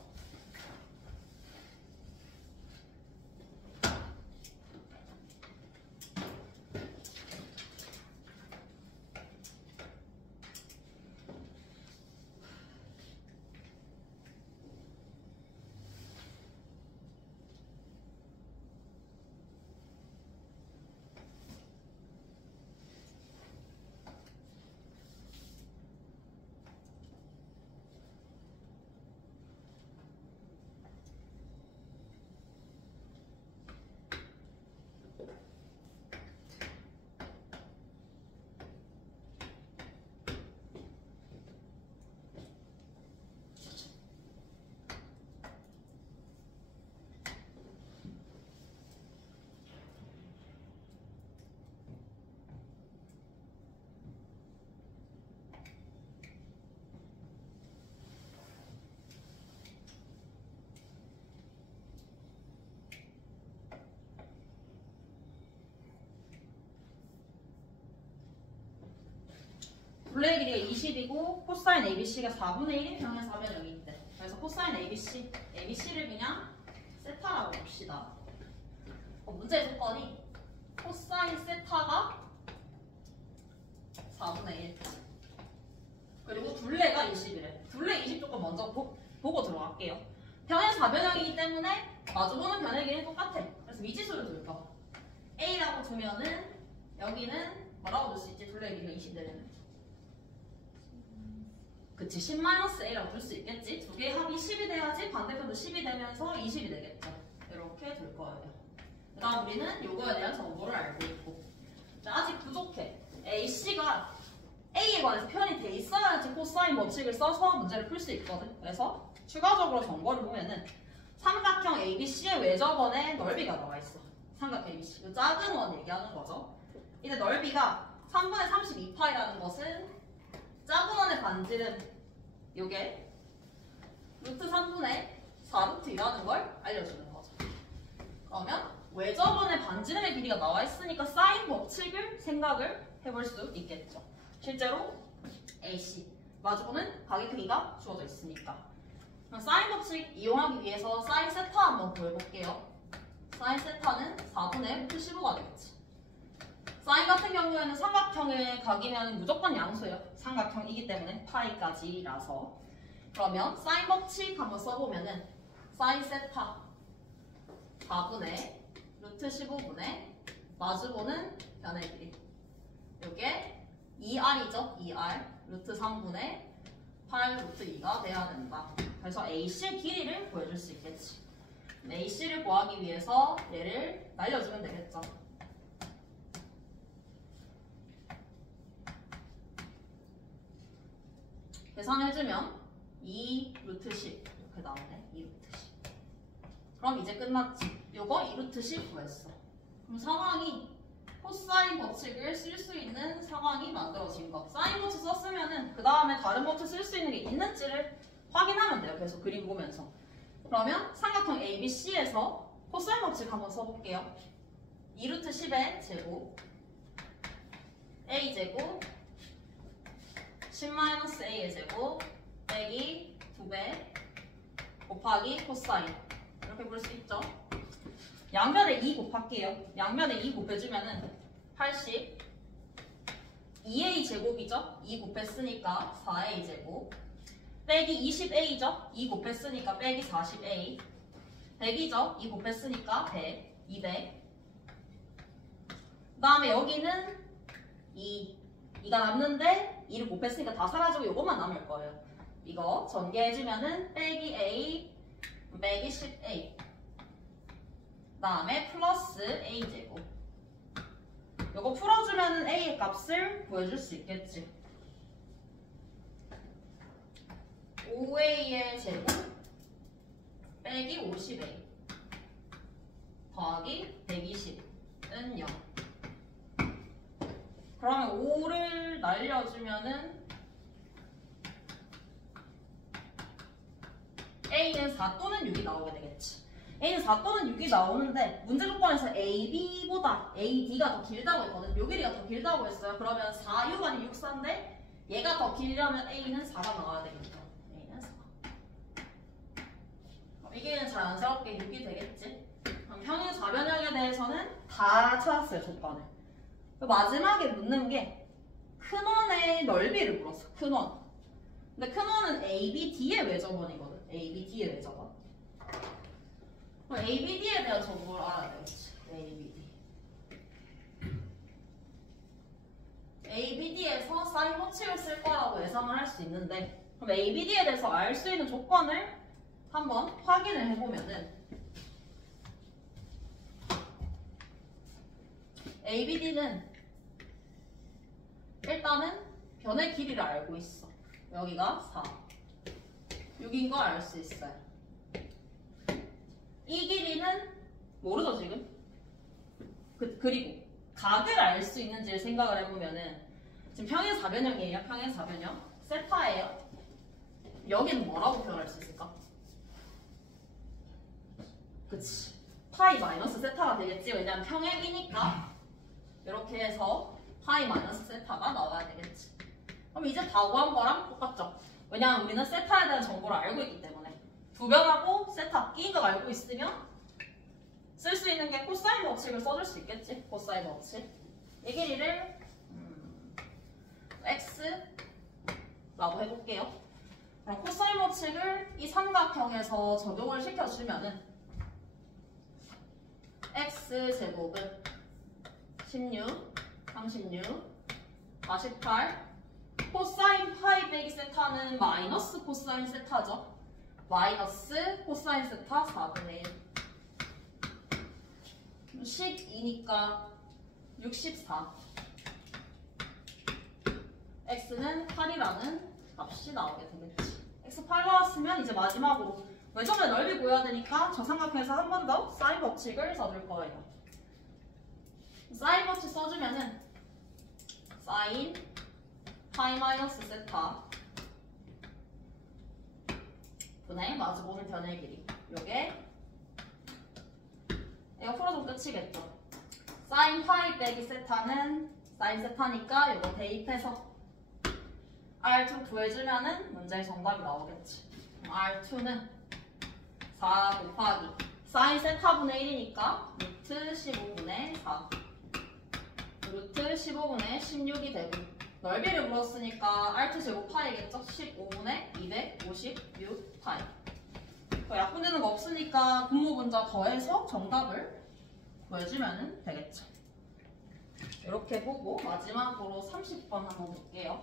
둘레의 길이가 20이고 코사인 ABC가 4분의 1인 평행 사변형인데 그래서 코사인 ABC를 그냥 세타라고 봅시다. 문제의 조건이 코사인 세타가 4분의 1 그리고 둘레가 20이래. 둘레 20 조건 먼저 보고 들어갈게요. 평행 사변형이기 때문에 마주보는 변의 길이는 똑같아. 그래서 미지수를 둘까? A라고 두면은 여기는 뭐라고 둘 수 있지? 둘레의 길이가 20 되면 그치 10-A라고 둘 수 있겠지? 두 개의 합이 10이 돼야지 반대편도 10이 되면서 20이 되겠죠. 이렇게 둘 거예요. 그 다음 우리는 요거에 대한 정보를 알고 있고 아직 부족해. AC가 A에 관해서 표현이 돼 있어야지 코사인 법칙을 써서 문제를 풀 수 있거든. 그래서 추가적으로 정보를 보면은 삼각형 ABC의 외접원에 넓이가 나와 있어. 삼각형 ABC. 이 작은 원 얘기하는 거죠. 이제 넓이가 3분의 32파이라는 것은 작은 원의 반지름 요게 루트 3분의 4루트이라는 걸 알려주는 거죠. 그러면 외접원의 반지름의 길이가 나와 있으니까 사인 법칙을 생각을 해볼 수 있겠죠. 실제로 AC 마주보는 각의 크기가 주어져 있으니까. 그럼 사인 법칙 이용하기 위해서 사인 세타 한번 구해볼게요. 사인 세타는 4분의 루트 15가 되겠지. 사인 같은 경우에는 삼각형의 각이면 무조건 양수예요. 삼각형이기 때문에 파이까지라서. 그러면 사인 법칙 한번 써보면은 사인 세타 4분의 루트 15분의 마주보는 변의 길이 요게 2r이죠. 2r 루트 3분의 8 루트 2가 돼야 된다. 그래서 AC의 길이를 구해줄 수 있겠지. AC를 구하기 위해서 얘를 날려주면 되겠죠. 계산해주면 2 루트 10 이렇게 나오네. 2 루트 10. 그럼 이제 끝났지. 요거 2 루트 10 구했어. 그럼 상황이 코사인 법칙을 쓸 수 있는 상황이 만들어진 거. 사인 법칙 썼으면은 그 다음에 다른 법칙 쓸 수 있는 게 있는지를 확인하면 돼요. 계속 그림 보면서. 그러면 삼각형 ABC에서 코사인 법칙 한번 써볼게요. 2루트 10의 제곱 A제곱 10-A의 제곱 빼기 2배 곱하기 코사인 이렇게 볼 수 있죠. 양면에 2 곱할게요. 양면에 2 곱해주면은 80 2a 제곱이죠. 2 곱했으니까 4a 제곱 빼기 20a죠. 2 곱했으니까 빼기 40a 100이죠. 2 곱했으니까 100 200 그 다음에 여기는 2가 남는데 2를 곱했으니까 다 사라지고 요것만 남을 거예요. 이거 전개해주면은 빼기 a 빼기 10a 그 다음에 플러스 a제곱 요거 풀어주면 a의 값을 구해줄 수 있겠지. 5a의 제곱 빼기 50a 더하기 120은 0. 그러면 5를 날려주면은 a는 4 또는 6이 나오게 되겠지. A는 4 또는 6이 나오는데 문제 조건에서 AB보다 AD가 더 길다고 했거든. 요 길이가 더 길다고 했어요. 그러면 4, 6 아니면 6, 4인데 얘가 더 길려면 A는 4가 나와야 되겠죠. A는 4. 이게 자연스럽게 6이 되겠지. 그럼 평행 사변형에 대해서는 다 찾았어요. 조건을. 마지막에 묻는 게 큰 원의 넓이를 물었어. 큰 원. 근데 큰 원은 ABD의 외접원이거든. ABD의 외접원. ABD에 대한 정보를 알아야 되겠지. ABD에서 사인 법칙을 쓸 거라고 예상을 할 수 있는데 그럼 ABD에 대해서 알 수 있는 조건을 한번 확인을 해보면은 ABD는 일단은 변의 길이를 알고 있어. 여기가 4 6인 걸 알 수 있어요. 이 길이는 모르죠 지금? 그리고 각을 알 수 있는지를 생각을 해보면은 지금 평행 사변형이에요. 평행 사변형 세타예요. 여기는 뭐라고 표현할 수 있을까? 그치 파이 마이너스 세타가 되겠지. 왜냐면 평행이니까 이렇게 해서 파이 마이너스 세타가 나와야 되겠지. 그럼 이제 다 구한 거랑 똑같죠? 왜냐하면 우리는 세타에 대한 정보를 알고 있기 때문에 두 변하고 세타 끼인 거 알고 있으면 쓸 수 있는 게 코사인 법칙을 써줄 수 있겠지. 코사인 법칙 이 길이를 x라고 해볼게요. 그럼 코사인 법칙을 이 삼각형에서 적용을 시켜주면은 x제곱은 16, 36, 48 코사인 파이 빼기 세타는 마이너스 코사인 세타죠. 마이너스 코사인 세타 4분의 1 12니까 64 x는 8이라는 값이 나오게 되겠지. x 8 나왔으면 이제 마지막으로 외점의 넓이 구해야 되니까 저 삼각형에서 한 번 더 사인 법칙을 써줄 거예요. 사인 법칙 써주면은 사인 파이 마이너스 세타 분의 마주보는 변의 길이. 요게 이거 풀어도 끝이겠죠. 사인 파이 빼기 세타는 사인 세타니까 이거 대입해서 R2 구해주면은 문제의 정답이 나오겠지. R2는 4 곱하기 사인 세타분의 1이니까 루트 15분의 4 루트 15분의 16이 되고 넓이를 물었으니까 R2 제곱 파이겠죠? 15분의 256 파이. 약분되는 거 없으니까 분모분자 더해서 정답을 구해주면 되겠죠. 이렇게 보고 마지막으로 30번 한번 볼게요.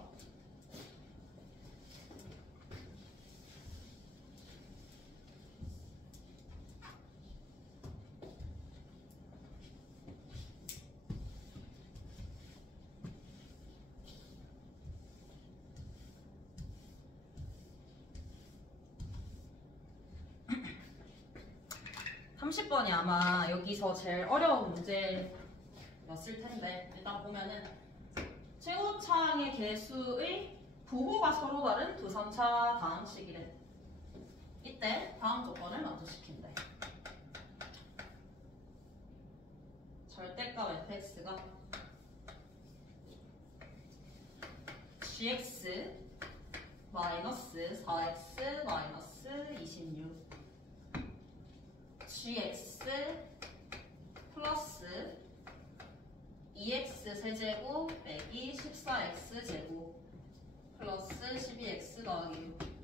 (30번이) 아마 여기서 제일 어려운 문제였을 텐데 일단 보면은 최고차항의 개수의 부호가 서로 다른 두 선차 다항식이래. 이때 다음 조건을 만족시킨대. 절대값 fx가 gx 마이너스 4x 마이너스 26 gx 플러스 2x 세제곱 빼기 14x 제곱 플러스 12x 더하기 6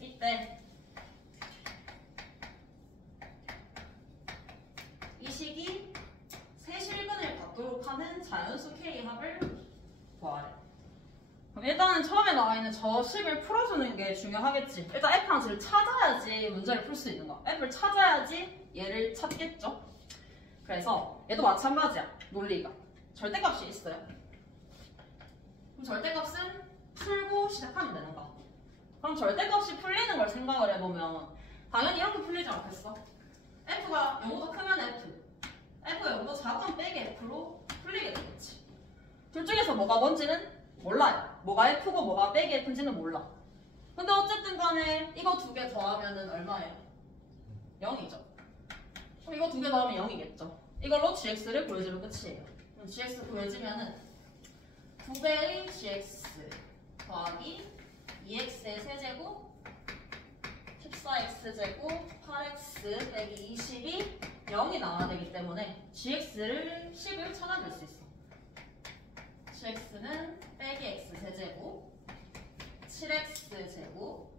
이때 이 식이 세 실근을 갖도록 하는 자연수 K합을 구하래. 그럼 일단은 처음에 나와 있는 저 식을 풀어주는 게 중요하겠지. 일단 F랑 G를 찾아야지 문제를 풀 수 있는 거야. F를 찾아야지 얘를 찾겠죠. 그래서 얘도 마찬가지야. 논리가. 절대값이 있어요. 그럼 절대값은 풀고 시작하면 되는 거야. 그럼 절대값이 풀리는 걸 생각을 해보면 당연히 이렇게 풀리지 않겠어? F가 0보다 크면 F F가 0보다 작으면 빼기 F로 풀리게 되겠지. 둘 중에서 뭐가 뭔지는 몰라요. 뭐가 F고 뭐가 빼기 F인지는 몰라. 근데 어쨌든 간에 이거 두 개 더하면은 얼마예요? 0이죠. 그럼 이거 두 개 더하면 0이겠죠. 이걸로 gx를 구해주면 끝이에요. 그럼 gx 구해주면은 2배의 gx 더하기 2x의 세제곱 14x제곱 8x 빼기 20이 0이 나와야 되기 때문에 gx를 10을 찾아낼 수 있어. gx는 빼기 x 세제곱 7x 제곱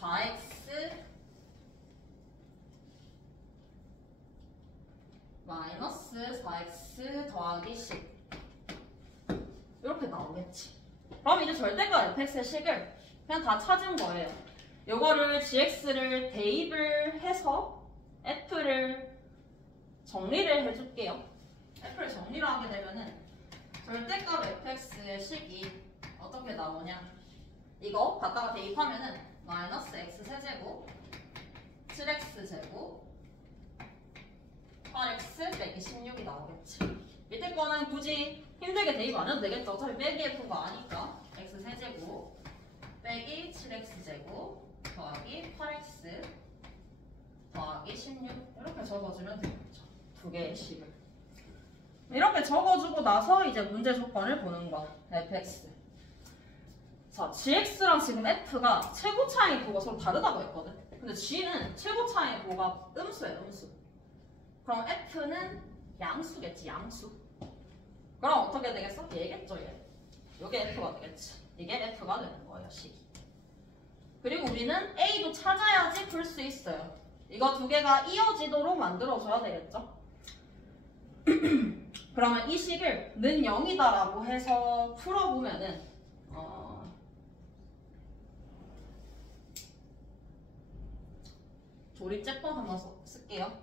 4x 마이너스 4x 더하기 10 이렇게 나오겠지. 그럼 이제 절대값 fx의 식을 그냥 다 찾은 거예요. 요거를 gx를 대입을 해서 f를 정리를 해줄게요. f를 정리를 하게 되면은 절대값 fx의 식이 어떻게 나오냐? 이거 갖다가 대입하면은 마이너스 x 세제곱 7x 제곱 8x 빼기 16이 나오겠지. 밑에 거는 굳이 힘들게 대입 안 해도 되겠죠. 어차피 빼기 f가 아니까 x 세제곱 빼기 7x 제곱 더하기 8x 더하기 16 이렇게 적어주면 되겠죠. 두 개의 식을. 이렇게 적어주고 나서 이제 문제 조건을 보는 거. fx. 자, gx랑 지금 f가 최고 차이 부호가 서로 다르다고 했거든. 근데 g는 최고 차이 부호가 음수예요, 음수. 그럼 f는 양수겠지, 양수. 그럼 어떻게 되겠어? 얘겠죠, 얘. 이게 f가 되겠지. 이게 f가 되는 거예요, 식이. 그리고 우리는 a도 찾아야지 풀 수 있어요. 이거 두 개가 이어지도록 만들어줘야 되겠죠? 그러면 이 식을 는 0이다라고 해서 풀어보면은 조립제법 한번 쓸게요.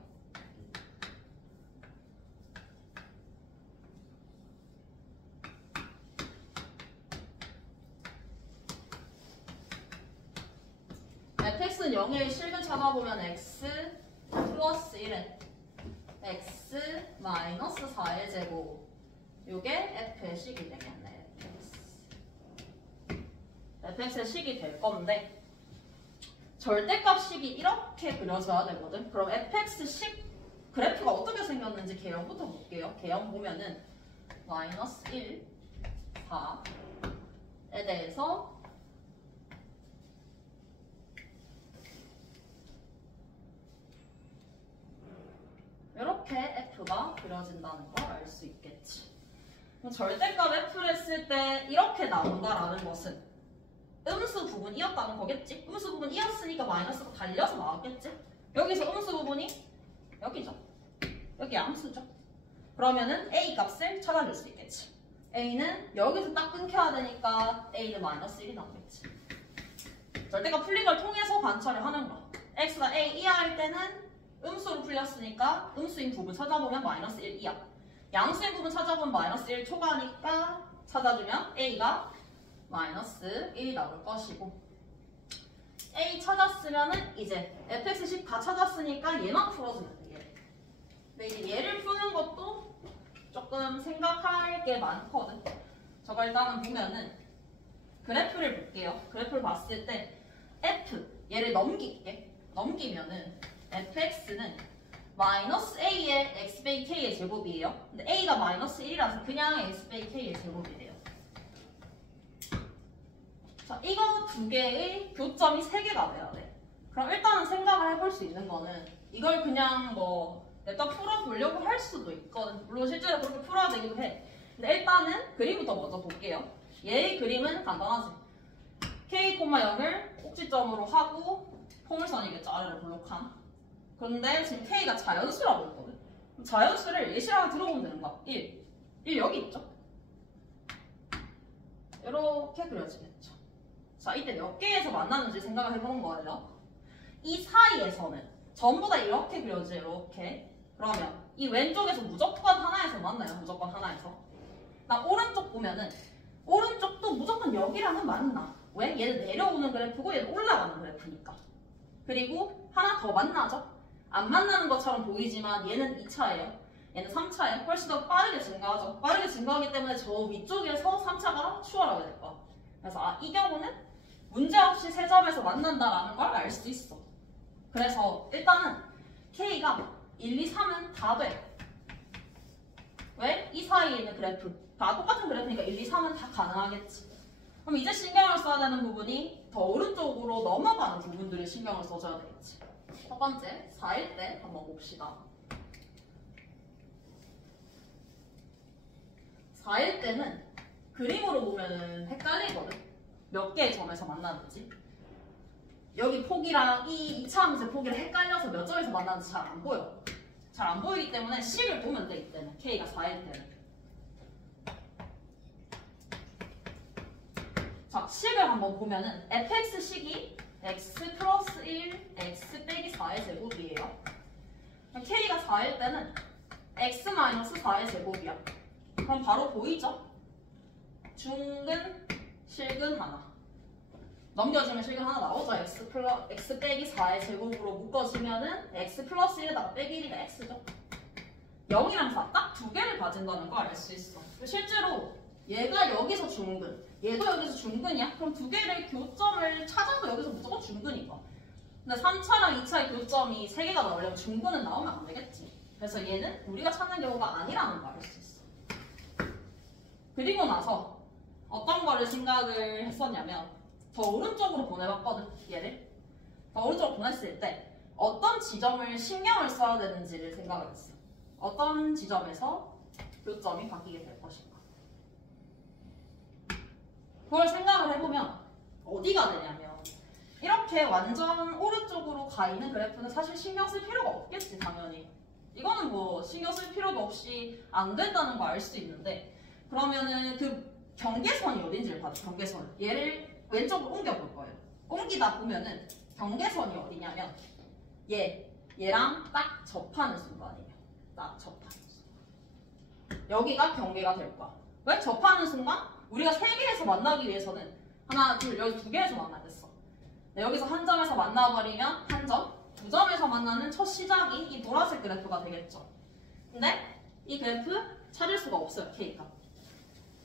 fx는 0의 실근 찾아보면 x 플러스 1에 x 마이너스 4의 제곱. 요게 f의 식이 되겠네. fx의 식이 될 건데 절대값 식이 이렇게 그려져야 되거든. 그럼 fx 식 그래프가 어떻게 생겼는지 개형부터 볼게요. 개형 보면은 마이너스 1, 4에 대해서 이렇게 f가 그려진다는 걸 알 수 있겠지. 절대값 f를 했을 때 이렇게 나온다라는 것은 음수 부분이었다는 거겠지? 음수 부분이었으니까 마이너스가 달려서 나왔겠지? 여기서 음수 부분이 여기죠. 여기 양수죠. 그러면은 a 값을 찾아줄 수 있겠지. a는 여기서 딱 끊겨야 되니까 a는 마이너스 1이 나오겠지. 절대값 풀린 걸 통해서 관찰을 하는 거야. x가 a 이하일 때는 음수로 풀렸으니까 음수인 부분 찾아보면 마이너스 1 이하. 양수인 부분 찾아보면 마이너스 1 초과니까 찾아주면 a가 마이너스 1이 나올 것이고, a 찾았으면은 이제 fx식 다 찾았으니까 얘만 풀어주면 돼. 얘. 근데 이제 얘를 푸는 것도 조금 생각할 게 많거든. 저거 일단은 보면은 그래프를 볼게요. 그래프를 봤을 때 f 얘를 넘기면은 fx는 마이너스 a의 x 베이 k의 제곱이에요. 근데 a가 마이너스 1이라서 그냥 x 베이 k의 제곱이 돼요. 자, 이거 두 개의 교점이 3개가 돼야 돼. 그럼 일단은 생각을 해볼 수 있는 거는 이걸 그냥 뭐 냅다 풀어보려고 할 수도 있거든. 물론 실제로 그렇게 풀어야 되기도 해. 근데 일단은 그림부터 먼저 볼게요. 얘의 그림은 간단하지. k, 0을 꼭지점으로 하고 포물선이겠죠. 아래로 블록한. 그런데 지금 k가 자연수라고 했거든. 그럼 자연수를 예시를 하나 들어보면 되는 거야. 1 여기 있죠. 이렇게 그려지겠죠. 자, 이때 몇 개에서 만나는지 생각을 해보는 거예요. 이 사이에서는 전부 다 이렇게 그려져, 이렇게. 그러면 이 왼쪽에서 무조건 하나에서 만나요. 무조건 하나에서. 나 오른쪽 보면은 오른쪽도 무조건 여기랑은 만나. 왜? 얘는 내려오는 그래프고 얘는 올라가는 그래프니까. 그리고 하나 더 만나죠? 안 만나는 것처럼 보이지만 얘는 2차예요. 얘는 3차예요. 훨씬 더 빠르게 증가하죠. 빠르게 증가하기 때문에 저 위쪽에서 3차가 추월하게 될 거야. 그래서 이 경우는 문제없이 3점에서 만난다라는 걸 알 수 있어. 그래서 일단은 K가 1, 2, 3은 다 돼. 왜? 이 사이에 있는 그래프 다 똑같은 그래프니까 1, 2, 3은 다 가능하겠지. 그럼 이제 신경을 써야 되는 부분이 더 오른쪽으로 넘어가는 부분들을 신경을 써줘야 되겠지. 첫 번째, 4일 때 한번 봅시다. 4일 때는 그림으로 보면은 헷갈리거든. 몇 개의 점에서 만나는지. 여기 폭이랑 이 2차 함수의 폭이랑 헷갈려서 몇 점에서 만나는지 잘 안 보여. 잘 안 보이기 때문에 식을 보면 돼, 이때는. K가 4일 때는. 자, 식을 한번 보면은 fx 식이 x 플러스 1, x 빼기 4의 제곱이에요. K가 4일 때는 x 마이너스 4의 제곱이야. 그럼 바로 보이죠? 중근, 실근 하나. 넘겨주면 실근 하나 나오죠? x 빼기 4의 제곱으로 묶어주면은 x 플러스 1에다가 빼기 1이 x죠? 0이랑 4 딱 두 개를 가진다는 걸 알 수 있어. 실제로 얘가 여기서 중근, 얘도 여기서 중근이야? 그럼 두 개를 교점을 찾아도 여기서 무조건 중근이고. 근데 3차랑 2차의 교점이 3개가 나오려면 중근은 나오면 안 되겠지. 그래서 얘는 우리가 찾는 경우가 아니라는 걸 알 수 있어. 그리고 나서 어떤 거를 생각을 했었냐면 더 오른쪽으로 보내봤거든, 얘를. 더 오른쪽으로 보냈을 때 어떤 지점을 신경을 써야 되는지를 생각을 했어. 어떤 지점에서 교점이 바뀌게 될 것인가. 그걸 생각을 해보면 어디가 되냐면 이렇게 완전 오른쪽으로 가 있는 그래프는 사실 신경 쓸 필요가 없겠지, 당연히. 이거는 뭐 신경 쓸 필요도 없이 안 된다는 거 알 수 있는데, 그러면은 그 경계선이 어딘지를 봐줘. 경계선. 얘를 왼쪽으로 옮겨볼 거예요. 옮기다 보면은 경계선이 어디냐면 얘랑 딱 접하는 순간이에요. 딱 접하는 순간. 여기가 경계가 될 거야. 왜? 접하는 순간 우리가 세 개에서 만나기 위해서는 하나, 둘, 여기 두 개에서 만나겠어. 네, 여기서 한 점에서 만나버리면 한 점, 두 점에서 만나는 첫 시작이 이 보라색 그래프가 되겠죠. 근데 이 그래프 찾을 수가 없어요, K가.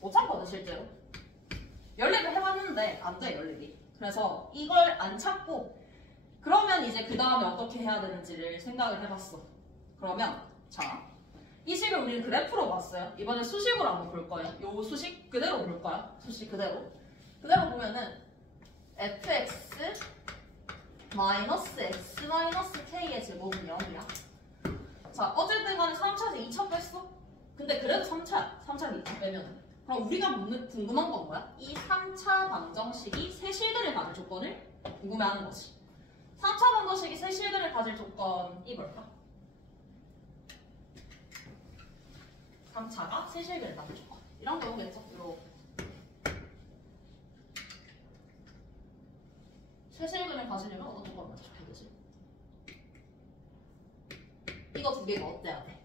못 찾거든, 실제로. 연립을 해봤는데 안 돼, 연립이. 그래서 이걸 안 찾고, 그러면 이제 그 다음에 어떻게 해야 되는지를 생각을 해봤어. 그러면 자, 이 식을 우리는 그래프로 봤어요. 이번엔 수식으로 한번 볼 거예요. 요 수식 그대로 볼 거야. 수식 그대로. 그대로 보면은 fx 마이너스 x 마이너스 k의 제곱은 0이야. 자, 어쨌든 간에 3차에서 2차 뺐어. 근데 그래도 3차야. 3차를 2차 빼면. 그럼 우리가 궁금한 건 뭐야? 이 3차 방정식이 세실근을 가질 조건을 궁금해하는 거지. 3차 방정식이 세실근을 가질 조건이 뭘까? 3차가 세실근을 가질 조건. 이런 경우겠죠? 세실근을 가지려면 어떤 조건을 맞춰야 되지? 이거 두 개가 어때야 돼?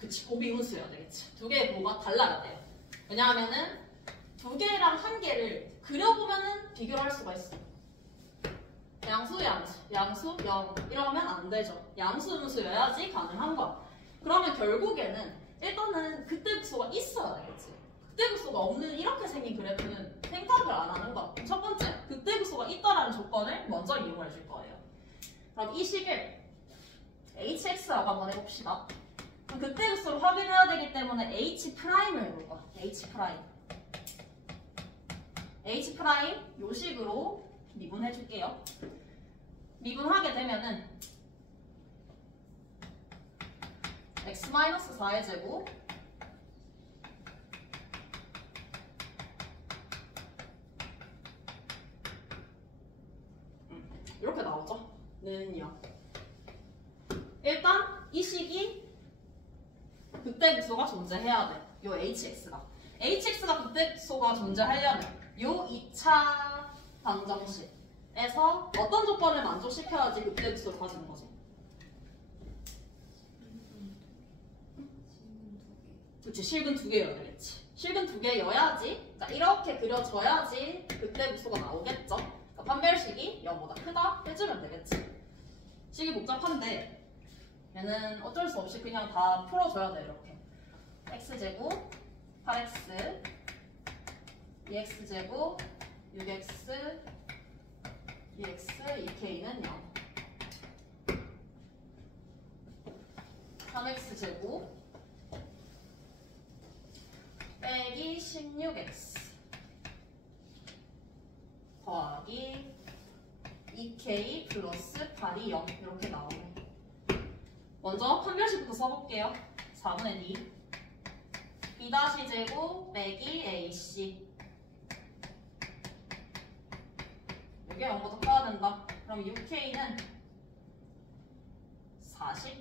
그치, 곱이 운수여야 되겠지. 두 개의 곱가 달라야 돼요. 왜냐하면은 두 개랑 한 개를 그려보면은 비교를 할 수가 있어. 양수, 양수, 0 이러면 안 되죠. 양수, 음수여야지 가능한 거야. 그러면 결국에는 일단은 그때극소가 있어야 되겠지. 그때극소가 없는 이렇게 생긴 그래프는 생각을 안 하는 거야. 첫 번째, 그때극소가 있다라는 조건을 먼저 이용해 줄 거예요. 그럼 이 식을 hx라고 한번 해봅시다. 그때극소를 확인해야 되기 때문에 h'을 해볼 거야. h'을 요 식으로 미분해 줄게요. 미분하게 되면은 x-4의 제곱 이렇게 나오죠? 는요. 일단 이 식이 극대극소가 존재해야 돼. 요 hx가 극대극소가 존재하려면 요 2차 방정식에서 어떤 조건을 만족시켜야지 극대극소를 가지는 거지? 그치, 실근 두 개여야 되겠지. 실근 두 개여야지, 그러니까 이렇게 그려져야지 극대극소가 나오겠죠. 그러니까 판별식이 0보다 크다 해주면 되겠지. 식이 복잡한데 얘는 어쩔 수 없이 그냥 다 풀어줘야 돼. 이렇게 x제곱 8x 2x제곱 6x 2x 2k는 0 3x제곱 빼기 16x 더하기 2k 플러스 8이 0 이렇게 나오네. 먼저 판별식부터 써볼게요. 4분의 2 b-제곱 빼기 ac 이게 0보다 커야 된다. 그럼 6k는 40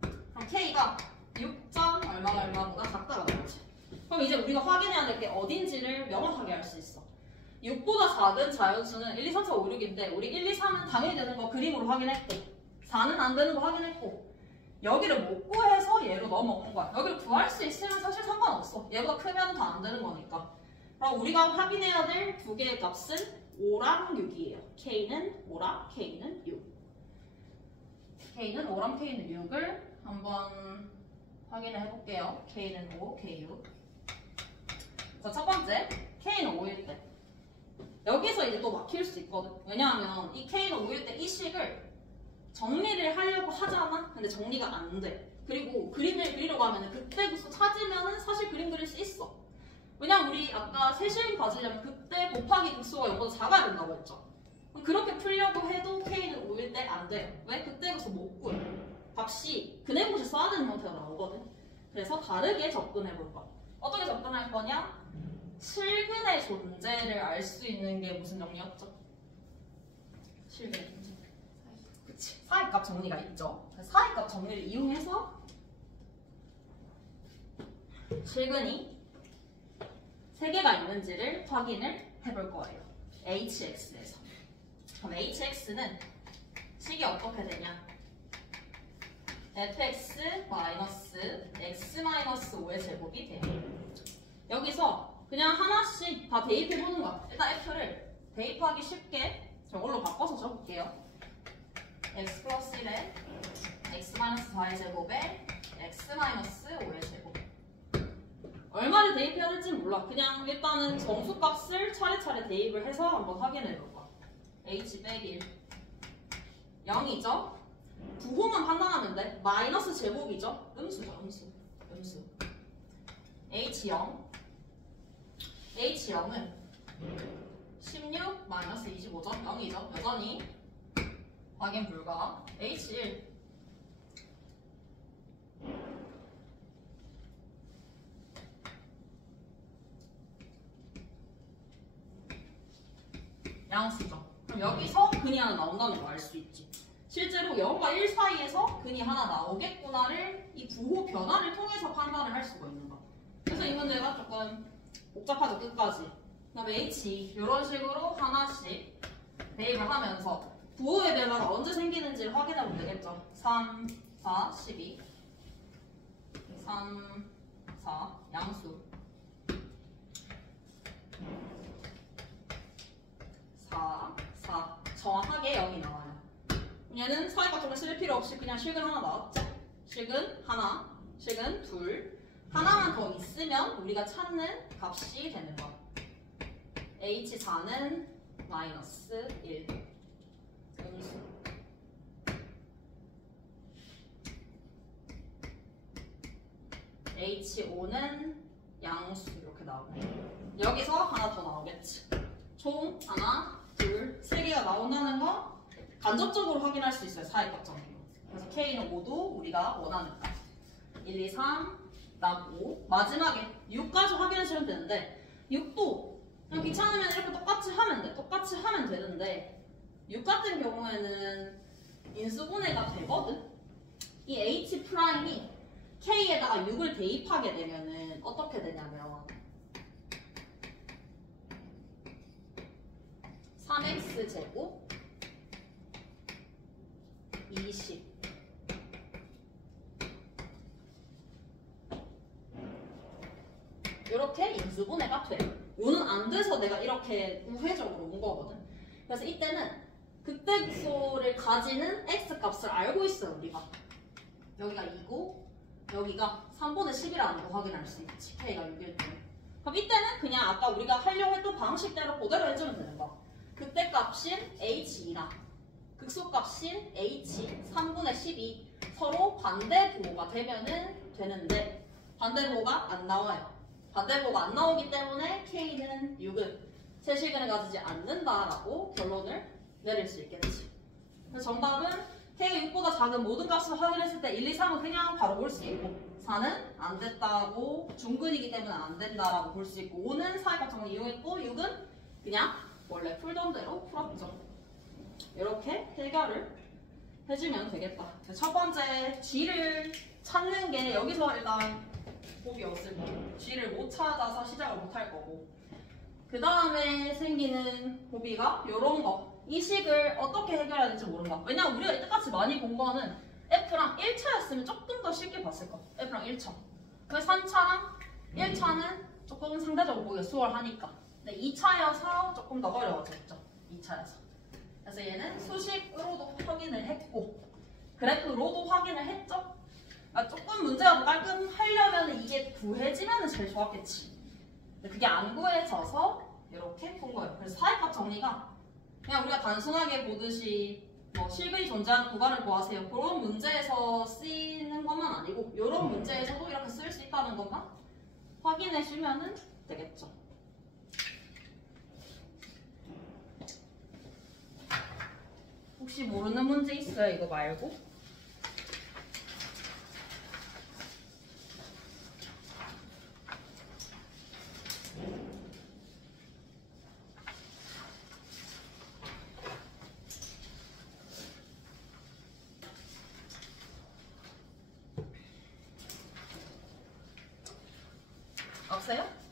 그럼 k가 6점 얼마보다 작다라는 거지. 그럼 이제 우리가 확인해야 될 게 어딘지를 명확하게 알 수 있어. 6보다 작은 자연수는 1, 2, 3, 4, 5, 6인데 우리 1, 2, 3은 당연히 되는 거 그림으로 확인했고 4는 안 되는 거 확인했고 여기를 못 구해서 얘로 넘어온 거야. 여기를 구할 수 있으면 사실 상관없어. 얘보다 크면 다 안 되는 거니까. 그럼 우리가 확인해야 될 두 개의 값은 5랑 6이에요. K는 5랑 K는 6. K는 5랑 K는 6을 한번 확인을 해볼게요. K는 5, K 6. 자, 첫 번째 K는 5일 때 여기서 이제 또 막힐 수 있거든. 왜냐하면 이 K는 5일 때 이 식을 정리를 하려고 하잖아? 근데 정리가 안 돼. 그리고 그림을 그리려고 하면 그때 국수 찾으면 사실 그림 그릴 수 있어. 왜냐면 우리 아까 세시름 가지려면 그때 곱하기 국수가 0보다 작아야 된다고 했죠. 그렇게 풀려고 해도 K는 5일 때 안 돼요. 왜? 그때 국수 못 구해. 값이 근해공식 써야 되는 형태가 나오거든. 그래서 다르게 접근해볼 거야. 어떻게 접근할 거냐? 실근의 존재를 알 수 있는 게 무슨 정리였죠? 실근의 존재. 그치. 사이값 정리가 있죠. 사이값 정리를 이용해서 실근이 3개가 있는지를 확인을 해볼 거예요. hx에서. 그럼 hx는 식이 어떻게 되냐? fx x 5의 제곱이 돼요. 여기서 그냥 하나씩 다 대입해보는 거야. 일단 f를 대입하기 쉽게 저걸로 바꿔서 적을게요. x 플러스 1에 x 마이너스 4의 제곱에 x 마이너스 5의 제곱. 얼마를 대입해야 될지 몰라. 그냥 일단은 정수값을 차례차례 대입을 해서 한번 확인해 볼 거야. h 빼기 1 0이죠? 부호만 판단하면 돼. 마이너스 제곱이죠? 음수죠, 음수. h0 h0은 16 마이너스 25점 0이죠? 여전히 확인 불가. h1 양수죠. 그럼 여기서 근이 하나 나온다는 거 알 수 있지. 실제로 0과 1 사이에서 근이 하나 나오겠구나를 이 부호 변화를 통해서 판단을 할 수가 있는 거야. 그래서 이 문제가 조금 복잡하죠, 끝까지. 그 다음에 h 이런 식으로 하나씩 대입을 하면서 부호의 변화가 언제 생기는지를 확인하면 되겠죠. 3, 4, 12 3, 4 양수 4, 4 정확하게 0이 나와요. 얘는 사이값정을 쓸 필요 없이 그냥 실근 하나 나왔죠. 실근 하나, 실근 둘. 하나만 더 있으면 우리가 찾는 값이 되는 거야. h4는 마이너스 1 음수. h5는 양수 이렇게 나오네. 여기서 하나 더 나오겠지. 총 하나, 둘, 3개가 나온다는 거 간접적으로 확인할 수 있어요. 사이값 정리로. 그래서 K는 5도 우리가 원하는 값. 1, 2, 3, 그다음 5. 마지막에 6까지 확인해주면 되는데 6도 그냥 귀찮으면 이렇게 똑같이 하면 돼. 똑같이 하면 되는데 6 같은 경우에는 인수분해가 되거든. 이 H 프라임이 K에다가 6을 대입하게 되면은 어떻게 되냐면 3x 제곱 20 이렇게 인수분해가 돼. 5는 안 돼서 내가 이렇게 우회적으로 온 거거든. 그래서 이때는 극대소를 가지는 x 값을 알고 있어요, 우리가. 여기가 2고 여기가 3분의 10이라는 거 확인할 수 있지. K가 6일 때. 그럼 이때는 그냥 아까 우리가 하려고 했던 방식대로 그대로 해주면 되는 거야. 극대값인 H2나 극소값인 H 3분의 12 서로 반대 부호가 되면은 되는데 반대 부호가 안 나와요. 반대 부호가 안 나오기 때문에 K는 6은 세실근을 가지지 않는다라고 결론을 내릴 수 있겠지. 그래서 정답은 K가 6보다 작은 모든 값을 확인했을 때 1, 2, 3은 그냥 바로 볼 수 있고 4는 안 됐다고 중근이기 때문에 안 된다라고 볼 수 있고 5는 사이값 정리 이용했고 6은 그냥 원래 풀던 대로 풀었죠. 이렇게 해결을 해주면 되겠다. 첫 번째 G를 찾는 게 여기서 일단 곱이 없을 거고 G를 못 찾아서 시작을 못 할 거고 그 다음에 생기는 곱이가 이런 거 이 식을 어떻게 해결해야 될지 모른다. 왜냐면 우리가 이때까지 많이 본 거는 F랑 1차였으면 조금 더 쉽게 봤을 거야. F랑 1차. 그래서 3차랑 1차는 조금 상대적으로 보기가 수월하니까. 근데 2차여서 조금 더 어려워졌죠. 2차여서. 그래서 얘는 수식으로도 확인을 했고 그래프로도 확인을 했죠. 조금 문제가 더 깔끔하려면 이게 구해지면 제일 좋았겠지. 근데 그게 안 구해져서 이렇게 본 거예요. 그래서 사이값 정리가 그냥 우리가 단순하게 보듯이 뭐 실근이 존재하는 구간을 구하세요. 그런 문제에서 쓰이는 것만 아니고 이런 문제에서도 이렇게 쓸 수 있다는 것만 확인해 주면은 되겠죠. 혹시 모르는 문제 있어요? 이거 말고? 없어요?